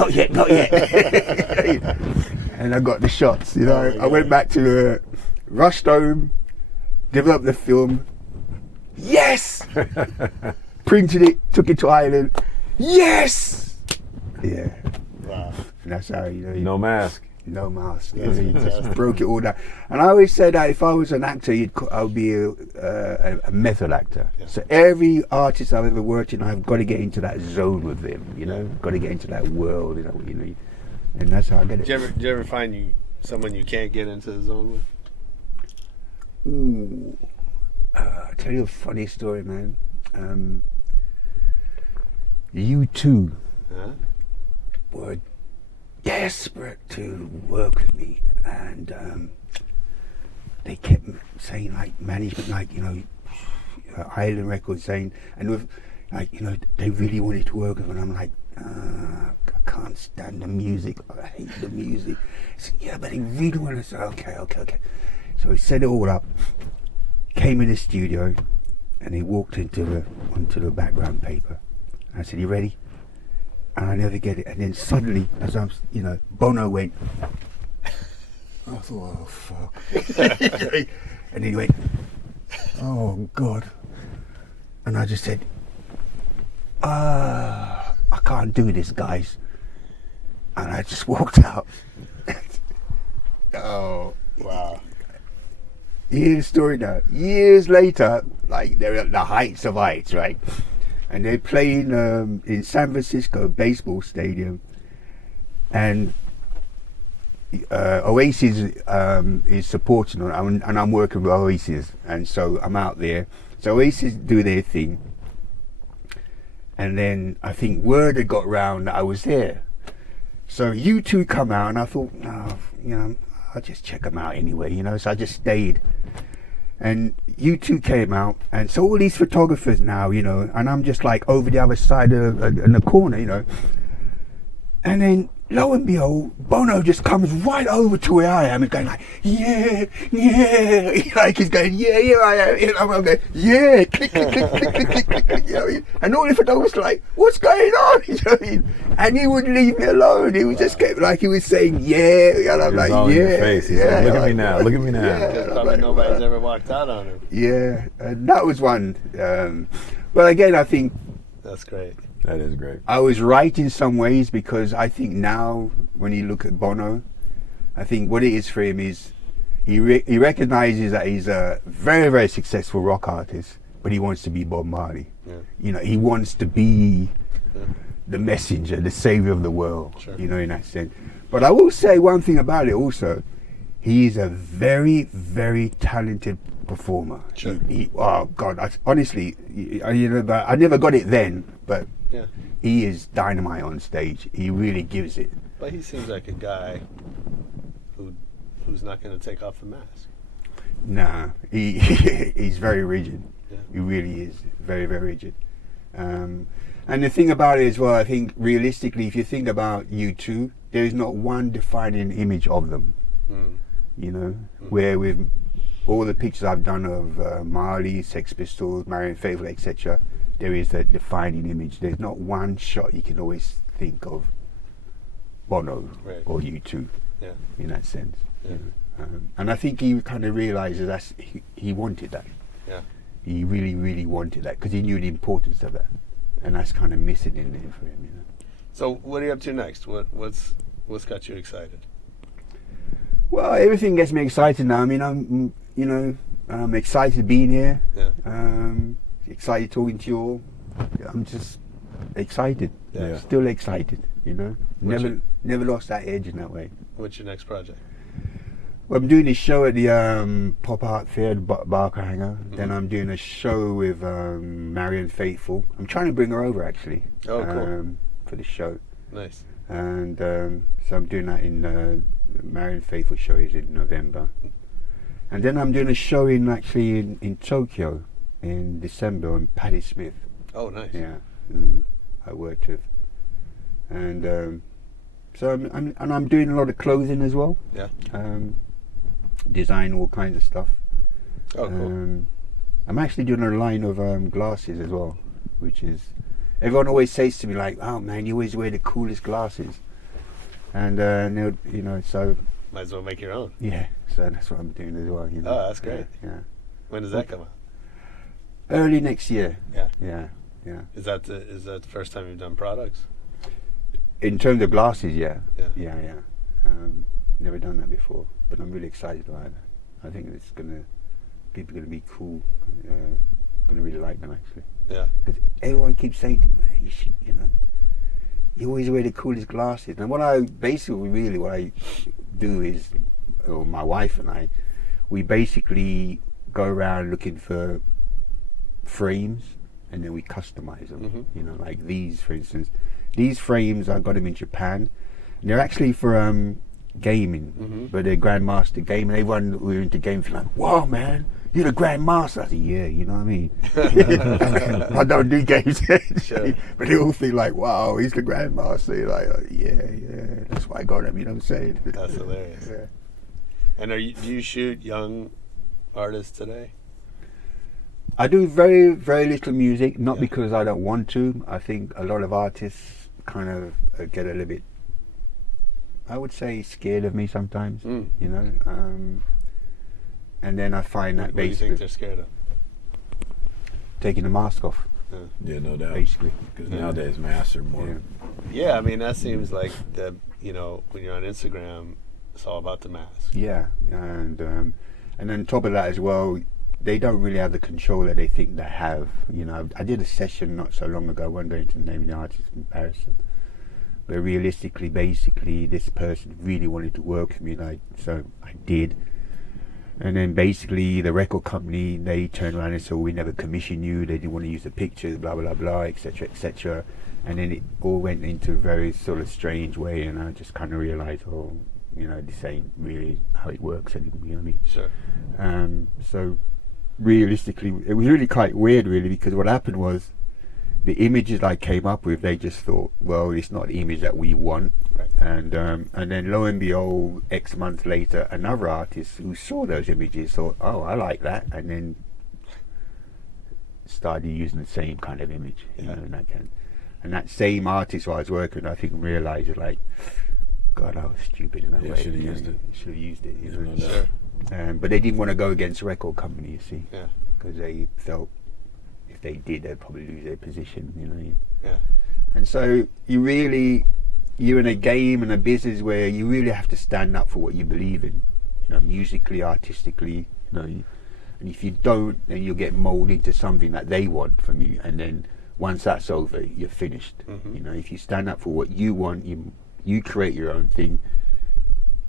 And I got the shots, you know. I went back to rushed home, developed the film. Yes! Printed it, took it to Ireland. Yes! Yeah. Wow. And that's how, you know. No mask. No mask. You know, you just broke it all down. And I always said that if I was an actor, I would be a method actor. Yeah. So every artist I've ever worked in, I've got to get into that zone with them. You know, got to get into that world. You know, and that's how I get it. Did you ever find someone you can't get into the zone with? Ooh, I'll tell you a funny story, man. U2 were desperate to work with me, and they kept saying, like, management, like, you know, Island Records saying, and with, like, you know, they really wanted to work with me, and I'm like, I can't stand the music, I hate the music. Said, yeah, but they really want to say, okay. So we set it all up, came in the studio, and he walked onto the background paper. I said, you ready? And I never get it. And then suddenly, as I'm, you know, Bono went. I thought, oh fuck. And then he went, oh God. And I just said, I can't do this, guys. And I just walked out. Oh. Wow. You hear the story now. Years later, like they're at the heights of heights, right? And they're playing in San Francisco baseball stadium, and Oasis is supporting them, and I'm working with Oasis, and so I'm out there. So Oasis do their thing, and then I think word had got round that I was there. So U2 come out, and I thought, oh, you know, I'll just check them out anyway, you know. So I just stayed, and U2 came out, and so all these photographers now, you know, and I'm just like over the other side of in the corner, you know, and then lo and behold, Bono just comes right over to where I am and going like, yeah, like he's going, yeah, I am. You know, I'm going, yeah, click, click, click, click, click, click, click, click, you know what I mean? And all the photographers were like, what's going on? You know what I mean? And he wouldn't leave me alone. He was just kept like he was saying, yeah, and I'm like, all yeah, in your face. He's like, look at me now, look at me now. Yeah, Probably nobody's ever walked out on him. yeah, and that was one. But again, I think That's great. That is great. I was right in some ways, because I think now when you look at Bono, I think what it is for him is he recognizes that he's a very, very successful rock artist, but he wants to be Bob Marley. Yeah. You know, he wants to be the messenger, the savior of the world, Sure. you know, in that sense. But I will say one thing about it also. He is a very, very talented performer. Sure. Oh God! Honestly, you know, I never got it then, but Yeah. he is dynamite on stage. He really gives it. But he seems like a guy who's not going to take off the mask. Nah, he's very rigid. Yeah. He really is very, very rigid. And the thing about it as well, I think realistically, if you think about U2, there is not one defining image of them. Mm. You know, where with all the pictures I've done of Marley, Sex Pistols, Marianne Faithfull, etc., there is a defining image. There's not one shot you can always think of Bono Right. or U2 Yeah. in that sense. Yeah. And I think he kind of realizes that he wanted that. Yeah. He really, really wanted that, because he knew the importance of that, and that's kind of missing in there for him. You know. So what are you up to next? What's got you excited? Well, everything gets me excited now. I mean, I'm excited being here. Yeah. Excited talking to you all. I'm just excited. Yeah. Still excited. You know. What's Never lost that edge in that way. What's your next project? Well, I'm doing this show at the Pop Art Fair, the Barker Hangar. Then I'm doing a show with Marianne Faithfull. I'm trying to bring her over actually. Oh, cool. For the show. Nice. And so I'm doing that in the Marianne Faithfull show is in November. And then I'm doing a show in Tokyo in December on Patti Smith. Oh, nice. Yeah, who I worked with. And so I'm doing a lot of clothing as well. Yeah. Design all kinds of stuff. Oh, cool. I'm actually doing a line of glasses as well, which is, everyone always says to me like, oh man, you always wear the coolest glasses. And they'll, you know, so Might as well make your own. yeah, so that's what I'm doing as well. You know. Oh, that's great. Yeah. When does that come out? Early next year. Yeah. Yeah. Is that the first time you've done products? In terms of glasses, yeah. Yeah. Yeah. Never done that before, but I'm really excited about it. I think people are gonna be cool. Gonna really like them actually. Yeah. Because everyone keeps saying to me, man, you should, you know, you always wear the coolest glasses. And what I do is, or my wife and I, we basically go around looking for frames, and then we customize them. Mm-hmm. You know, like these, for instance. These frames, I got them in Japan. And they're actually for gaming, but they're Grandmaster game, and everyone who are into games like, wow, man, you're the Grandmaster. I said, yeah, you know what I mean? I don't do games, Sure. but they all feel like, wow, he's the Grandmaster. You're like, yeah, that's why I got him, you know what I'm saying? That's hilarious. Yeah. And do you shoot young artists today? I do very, very little music, not Yeah. because I don't want to. I think a lot of artists kind of get a little bit, I would say, scared of me sometimes, Mm. you know. And then I find that What do you basically think they're scared of? taking the mask off, Yeah, no doubt. basically. Because nowadays masks are more. Yeah. Yeah, I mean that seems like when you're on Instagram, it's all about the mask. Yeah, and And on top of that as well, they don't really have the control that they think they have. You know, I did a session not so long ago, I won't go into the name of the artist comparison, but realistically, basically, this person really wanted to work with me, so I did. And then basically the record company, they turned around and said, we never commissioned you, they didn't want to use the pictures, blah, blah, blah, etc., etc. And then it all went into a very sort of strange way, and I just kind of realised, this ain't really how it works anymore, you know what I mean? Sure. So realistically, it was really quite weird, really, because what happened was the images I came up with, they just thought, well, it's not the image that we want. Right. And then lo and behold, X months later, another artist who saw those images thought, oh, I like that, and then started using the same kind of image, you know, and that same artist who I was working with, I think, realised, like, God, I was stupid in that way. Should have used it. Should have used it, you know. Sure. But they didn't want to go against the record company, you see, Yeah. because they felt if they did, they'd probably lose their position, you know. Yeah. And so you're in a game and a business where you really have to stand up for what you believe in, you know, musically, artistically, you know. And if you don't, then you'll get molded into something that they want from you. And then once that's over, you're finished. Mm-hmm. You know, if you stand up for what you want, you create your own thing,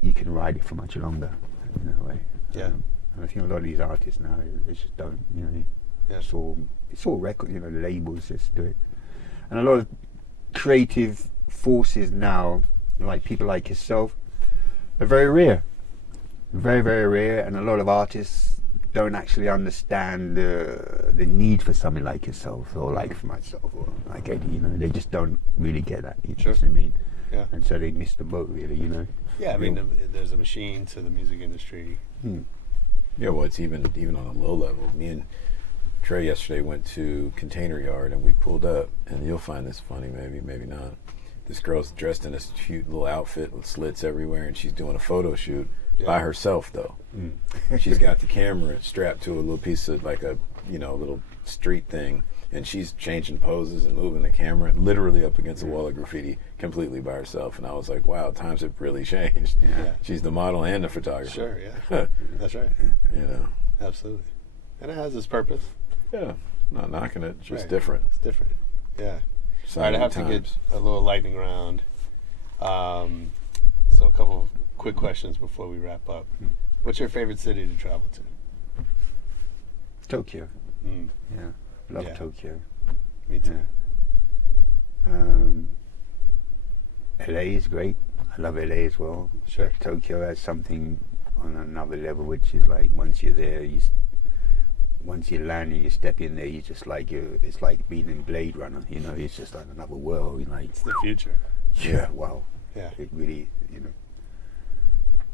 you can ride it for much longer in that way. Yeah. And I think a lot of these artists now, they just don't, you know. Yeah. It's all record, you know, the labels just do it. And a lot of creative forces now, like people like yourself, are very rare. Very, very rare, and a lot of artists don't actually understand the need for something like yourself, or like for myself, or like Eddie, you know, they just don't really get that, you know what I mean? Yeah. And so they miss the boat, really, you know. Yeah, I mean, there's a machine to the music industry. Yeah, well, it's even on a low level. Me and Trey yesterday went to Container Yard, and we pulled up, and you'll find this funny, maybe not. This girl's dressed in this cute little outfit with slits everywhere, and she's doing a photo shoot by herself, though. She's got the camera strapped to a little piece of, like, a, you know, little street thing, and she's changing poses and moving the camera literally up against a wall of graffiti completely by herself. And I was like, wow, times have really changed. Yeah. She's the model and the photographer. Sure, yeah. That's right. You know. Absolutely. And it has its purpose. Yeah, not knocking it, just Right. different. It's different. Yeah. Sign All right, I of have the to get times. a little lightning round. So a couple of quick questions before we wrap up. What's your favorite city to travel to? Tokyo. Mm, Yeah, love Yeah. Tokyo. me too. LA is great. I love LA as well. Sure. But Tokyo has something on another level, which is like once you're there, once you land and you step in there, you just like it's like being in Blade Runner. You know, it's just like another world. You know, It's the future. yeah, wow. Yeah. It really, you know,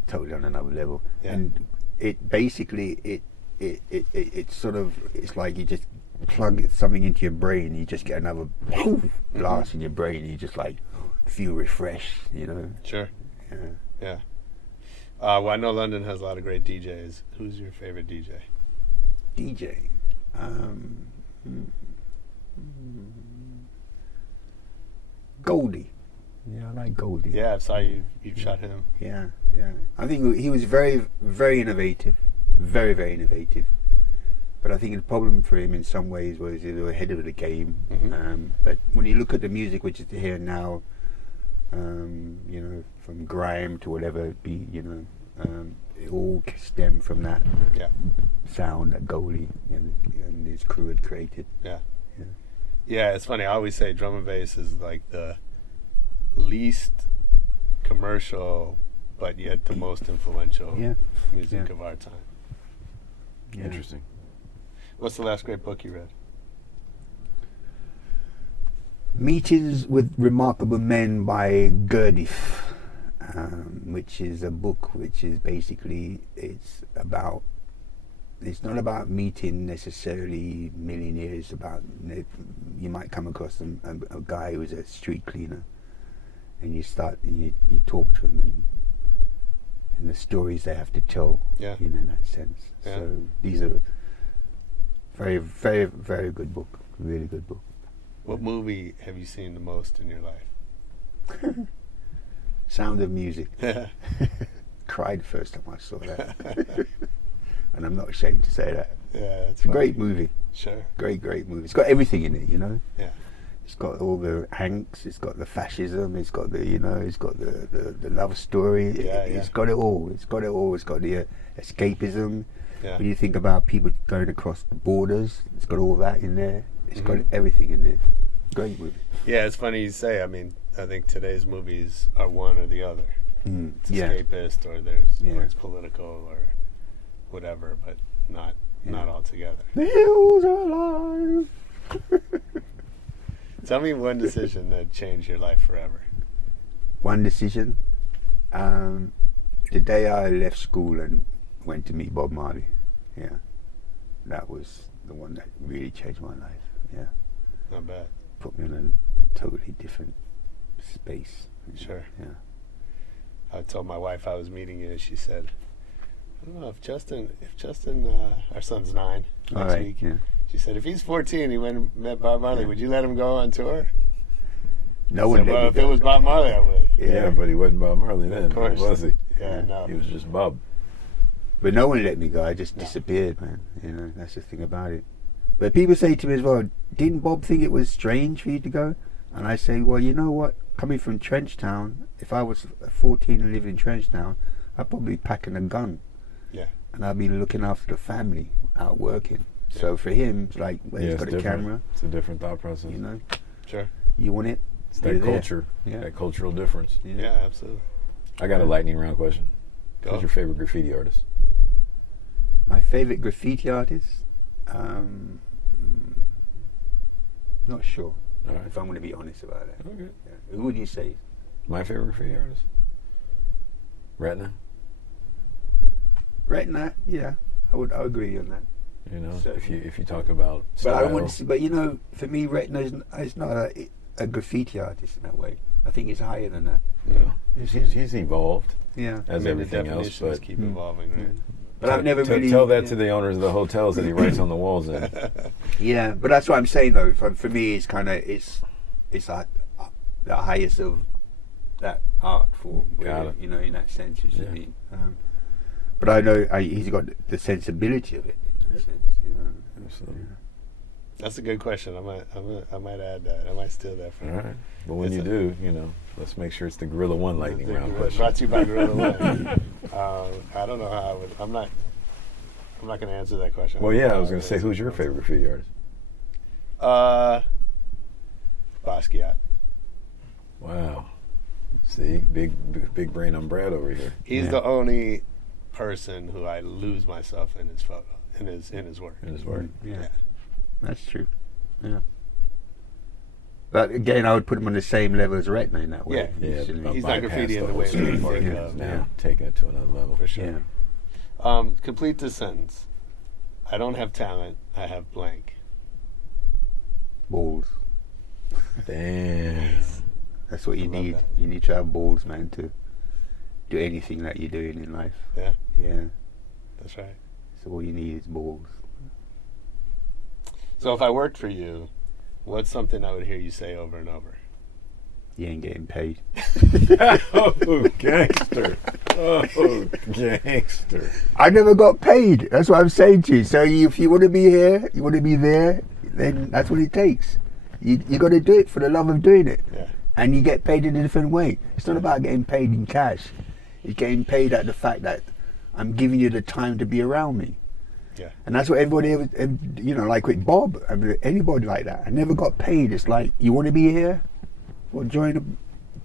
totally on another level. Yeah. And it basically it's sort of, it's like you just plug something into your brain, you just get another blast in your brain, you just like feel refreshed, you know. Sure. Yeah. Yeah. Well, I know London has a lot of great DJs. Who's your favorite DJ? DJ. Goldie. Yeah, I like Goldie. Yeah, I saw you've shot him. Yeah. I think he was very, very innovative. Very, very innovative. But I think the problem for him in some ways was he was ahead of the game. Mhm. But when you look at the music which is here now, you know, from grime to whatever it be, you know, it all stemmed from that Yeah. sound that Goldie and his crew had created. Yeah. Yeah. Yeah, it's funny. I always say drum and bass is like the least commercial, but yet the most influential Yeah. music Yeah. of our time. Yeah. Interesting. What's the last great book you read? Meetings with Remarkable Men by Gurdjieff, which is a book which is basically, it's not about meeting necessarily millionaires, about, you might come across a guy who's a street cleaner, and you talk to him and the stories they have to tell, Yeah. you know, in that sense. Yeah. So these are very, very, very good book, really good book. What movie have you seen the most in your life? Sound of Music. Cried the first time I saw that. and I'm not ashamed to say that. Yeah, It's a great movie. Sure. Great movie. It's got everything in it, you know. Yeah. It's got all the angst. It's got the fascism. It's got the, you know, it's got the love story. It's got it all. It's got it all. It's got the escapism. Yeah. When you think about people going across the borders, it's got all that in there. It's got everything in there. Great movie. Yeah, it's funny you say. I mean, I think today's movies are one or the other. It's escapist, or or it's political, or whatever, but not all together. The hills are alive. Tell me one decision that changed your life forever. One decision. The day I left school and went to meet Bob Marley. Yeah. That was the one that really changed my life. Yeah. Not bad. Put me in a totally different space. Sure. Yeah. I told my wife I was meeting you. She said, "I don't know if Justin, our son's 9 next week." Yeah. She said, "If he's 14, he went and met Bob Marley. Would you let him go on tour?" No one. Well, if it was Bob Marley, I would. Yeah, but he wasn't Bob Marley then, Of course. was he? Yeah, no. He was just Bob. But no one let me go. I just disappeared, man. You know, that's the thing about it. But people say to me as well, didn't Bob think it was strange for you to go? And I say, well, you know what? Coming from Trenchtown, if I was 14 and living in Trenchtown, I'd probably be packing a gun. Yeah. And I'd be looking after the family, out working. So for him, it's like, well, he's it's got a different. camera. It's a different thought process. You know, Sure. you want it? It's you're that there. culture, Yeah. that cultural difference. Yeah, absolutely. I got a lightning round question. Go. Who's your favorite graffiti artist? My favorite graffiti artist? Not sure. All right. If I'm going to be honest about that. Okay. Yeah. Who would you say? My favorite graffiti artist? Retina. Retina, yeah, I would agree on that. You know, So- if you talk about But style, I want to see, but you know, for me, Retina is not a graffiti artist in that way. I think it's higher than that. he's evolved Yeah. as The everything else. definitions But keep evolving, right? But I've never really tell that to the owners of the hotels that he writes on the walls in. Yeah, but that's what I'm saying though. For me, it's kind of it's like the highest of that art form. Got it. You know, in that sense, you see Yeah. what I mean. But I know he's got the sensibility of it in that sense. You know. Absolutely. That's a good question. I might add that. I might steal that from All right. But when It's you a- do, you know, let's make sure it's the Guerilla One lightning round question. Brought to you by Guerilla One. I don't know how I would. I'm not going to answer that question. Well, yeah, I was going to say, who's your favorite graffiti artist? Basquiat. Wow. See, big brain on Brad over here. He's the only person who I lose myself in his photo, in his work. In his work. Yeah. That's true. Yeah. But again, I would put him on the same level as Retina in that way. Yeah, He's not graffiti in the way street we work think of. now, taking it to another level. For sure. Yeah. Complete this sentence. I don't have talent. I have blank. Balls. Damn. That's what you I love need. that. You need to have balls, man, to do anything that you're doing in life. Yeah, Yeah. that's right. So all you need is balls. So if I worked for you, what's something I would hear you say over and over? You ain't getting paid. Oh, gangster. Oh, gangster. I never got paid. That's what I'm saying to you. So if you want to be here, you want to be there, then that's what it takes. You got to do it for the love of doing it. Yeah. And you get paid in a different way. It's not about getting paid in cash. It's getting paid at the fact that I'm giving you the time to be around me. Yeah. And that's what everybody, you know, like with Bob, I mean, anybody like that. I never got paid. It's like, you want to be here? Well, join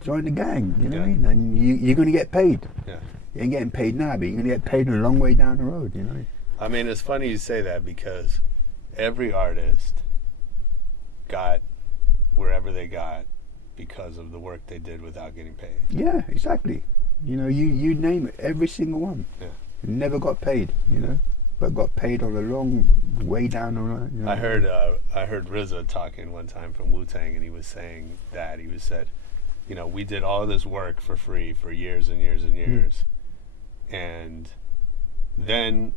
the gang, you know what I mean? And you're going to get paid. Yeah. You ain't getting paid now, but you're going to get paid a long way down the road, you know? I mean, it's funny you say that because every artist got wherever they got because of the work they did without getting paid. Yeah, exactly. You know, you name it, every single one. Yeah. Never got paid, you know, but got paid on a long way down the road. You know? I heard RZA talking one time from Wu-Tang, and he was saying that he said, you know, we did all this work for free for years and years and years, and then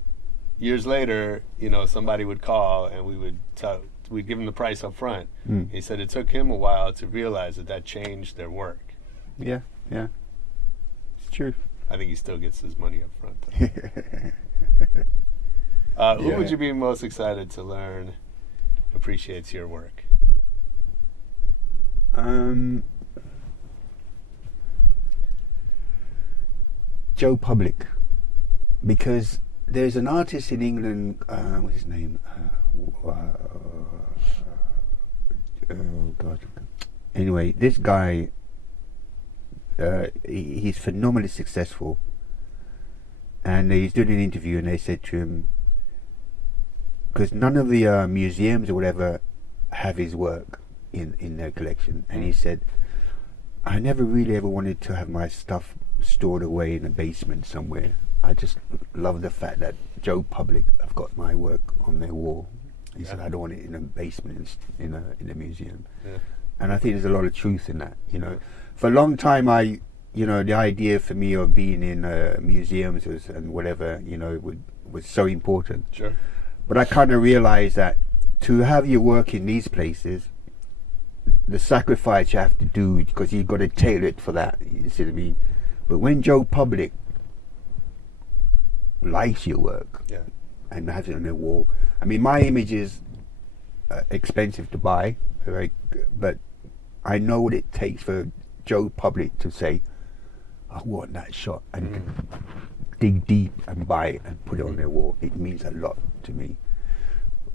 years later, you know, somebody would call and we'd give him the price up front. He said it took him a while to realize that changed their work. Yeah, it's true. I think he still gets his money up front, though. Who would you be most excited to learn appreciates your work? Joe Public, because there's an artist in England. What's his name? Oh God. Anyway, this guy, he's phenomenally successful, and he's doing an interview, and they said to him, because none of the museums or whatever have his work in their collection, and he said, I never really ever wanted to have my stuff stored away in a basement somewhere. I just love the fact that Joe Public have got my work on their wall. He said, I don't want it in a basement in a museum. Yeah. And I think there's a lot of truth in that. You know, for a long time, the idea for me of being in museums and whatever, was so important. Sure. But I kind of realized that to have your work in these places, the sacrifice you have to do, because you've got to tailor it for that. You see what I mean? But when Joe Public likes your work and has it on their wall, I mean, my image is expensive to buy, right? But I know what it takes for Joe Public to say, I want that shot, and dig deep and buy it and put it on their wall. It means a lot to me.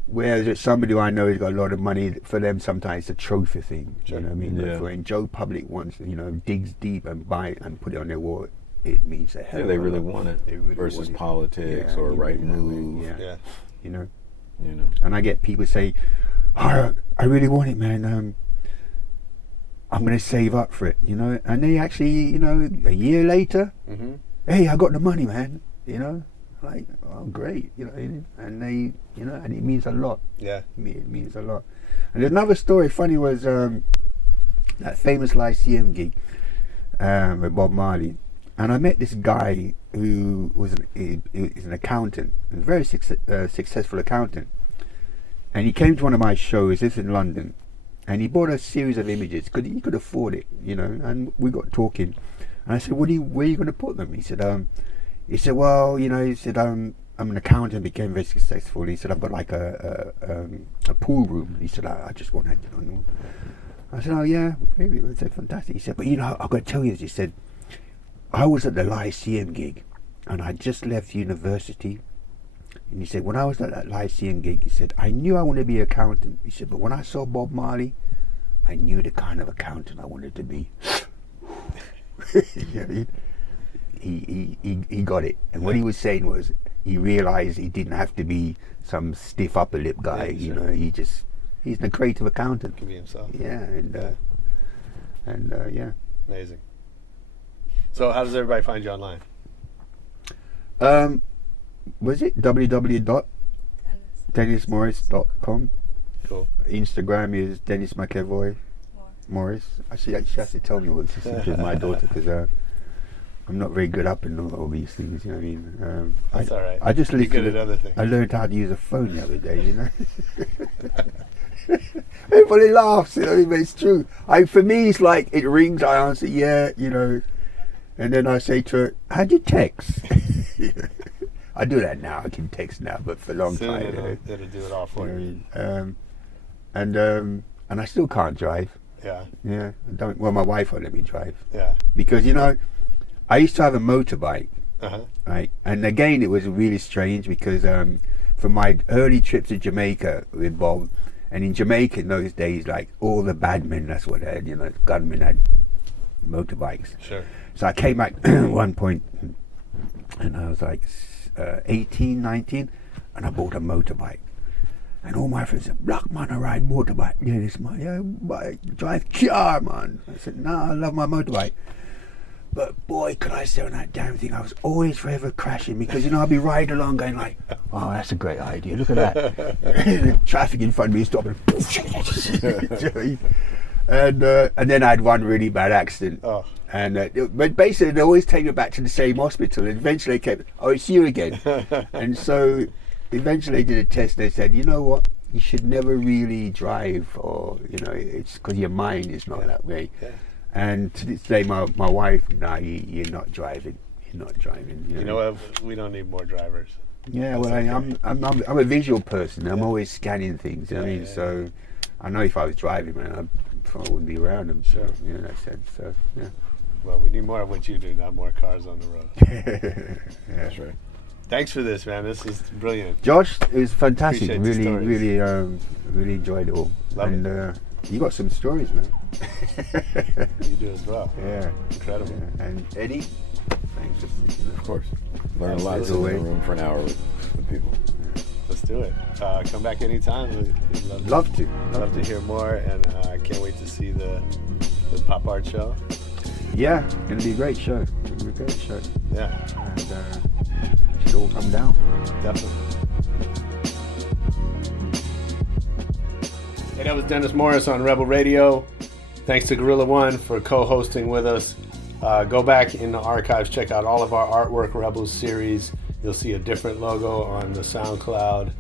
Whereas it's somebody who I know has got a lot of money, for them sometimes it's a trophy thing. Sure. You know what I mean? Yeah. But for when Joe Public wants, digs deep and buy it and put it on their wall, it means a hell of a lot. They really want it, versus politics or right move. Yeah. You know. And I get people say, I really want it, man. I'm going to save up for it, and they actually, a year later, hey, I got the money, man, like, oh, great, and they, and it means a lot. Yeah. It means a lot. And another story, funny, was that famous Lyceum gig with Bob Marley, and I met this guy who was an accountant, a very successful accountant, and he came to one of my shows. This in London. And he bought a series of images because he could afford it, and we got talking. And I said, where are you going to put them? He said, well, I'm an accountant, became very successful. He said, I've got like a pool room. He said, I just want that. I said, oh yeah, really? I said, fantastic. He said, but I've got to tell you this. He said, I was at the Lyceum gig and I just left university. And he said, when I was at that Lyceum gig, he said, I knew I wanted to be an accountant. He said, but when I saw Bob Marley, I knew the kind of accountant I wanted to be. He got it. And what he was saying was, he realized he didn't have to be some stiff upper lip guy. He's a creative accountant. Can be himself. Yeah, and yeah. Amazing. So how does everybody find you online? Was it www.dennismorris.com? Cool. Instagram is Dennis McEvoy Morris. She has to tell me what this is, my daughter, because I'm not very good up in all these things. You know what I mean? That's all right. I just You're good at other things. I learned how to use a phone the other day. Everybody laughs. But it's true. For me, it's like it rings. I answer, yeah, and then I say to her, "How'd you text?" I do that now. I can text now, but for a long time, it'll do it all for you. And I still can't drive. Yeah. Yeah. I don't. Well, my wife won't let me drive. Yeah. Because I used to have a motorbike. Uh-huh. Right. And again, it was really strange because for my early trips to Jamaica with Bob, and in Jamaica in those days, like all the bad men, that's what they had. Gunmen had motorbikes. Sure. So I came back at one point, and I was like 18, 19, and I bought a motorbike. And all my friends said, "Black man, I ride motorbike." Yeah, this man, bike, drive car, man. I said, "Nah, I love my motorbike." But boy, could I say on that damn thing, I was always forever crashing because I'd be riding along going like, "Oh, that's a great idea. Look at that." The traffic in front of me stopping. And then I had one really bad accident. Oh. And but basically they always take me back to the same hospital, and eventually they kept, "Oh, it's you again." And so eventually they did a test. They said, "You know what, you should never really drive, or it's because your mind is not that way." Yeah. And to this day, my wife, "Nah, you're not driving. You're not driving." You know what? We don't need more drivers. Yeah, well, I'm a visual person. I'm always scanning things. You know what I mean? So I know if I was driving, man, I probably wouldn't be around them. Sure. You know, in that sense. So yeah. Well, we need more of what you do, not more cars on the road. Yeah. That's right. Thanks for this, man. This is brilliant. Josh, it was fantastic. Appreciate the Really enjoyed it all. Love and you got some stories, man. You do as well. Yeah. Incredible. Yeah. And Eddie, thanks for Of course. Learn a lot Absolutely. sitting in a room for an hour with people. Let's do it. Come back anytime. We'd love to. Love to hear more, and I can't wait to see the pop art show. Yeah, it's gonna be a great show. It's gonna be a great show. Yeah, And it should all come down. definitely. Hey, that was Dennis Morris on Rebel Radio. Thanks to Guerilla One for co-hosting with us. Go back in the archives, check out all of our Artwork Rebels series. You'll see a different logo on the SoundCloud.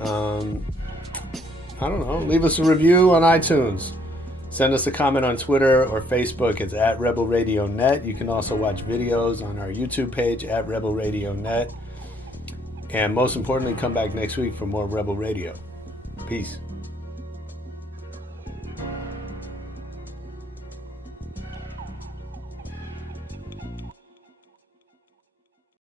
I don't know, leave us a review on iTunes. Send us a comment on Twitter or Facebook. It's at Rebel Radio Net. You can also watch videos on our YouTube page at Rebel Radio Net. And most importantly, come back next week for more Rebel Radio. Peace.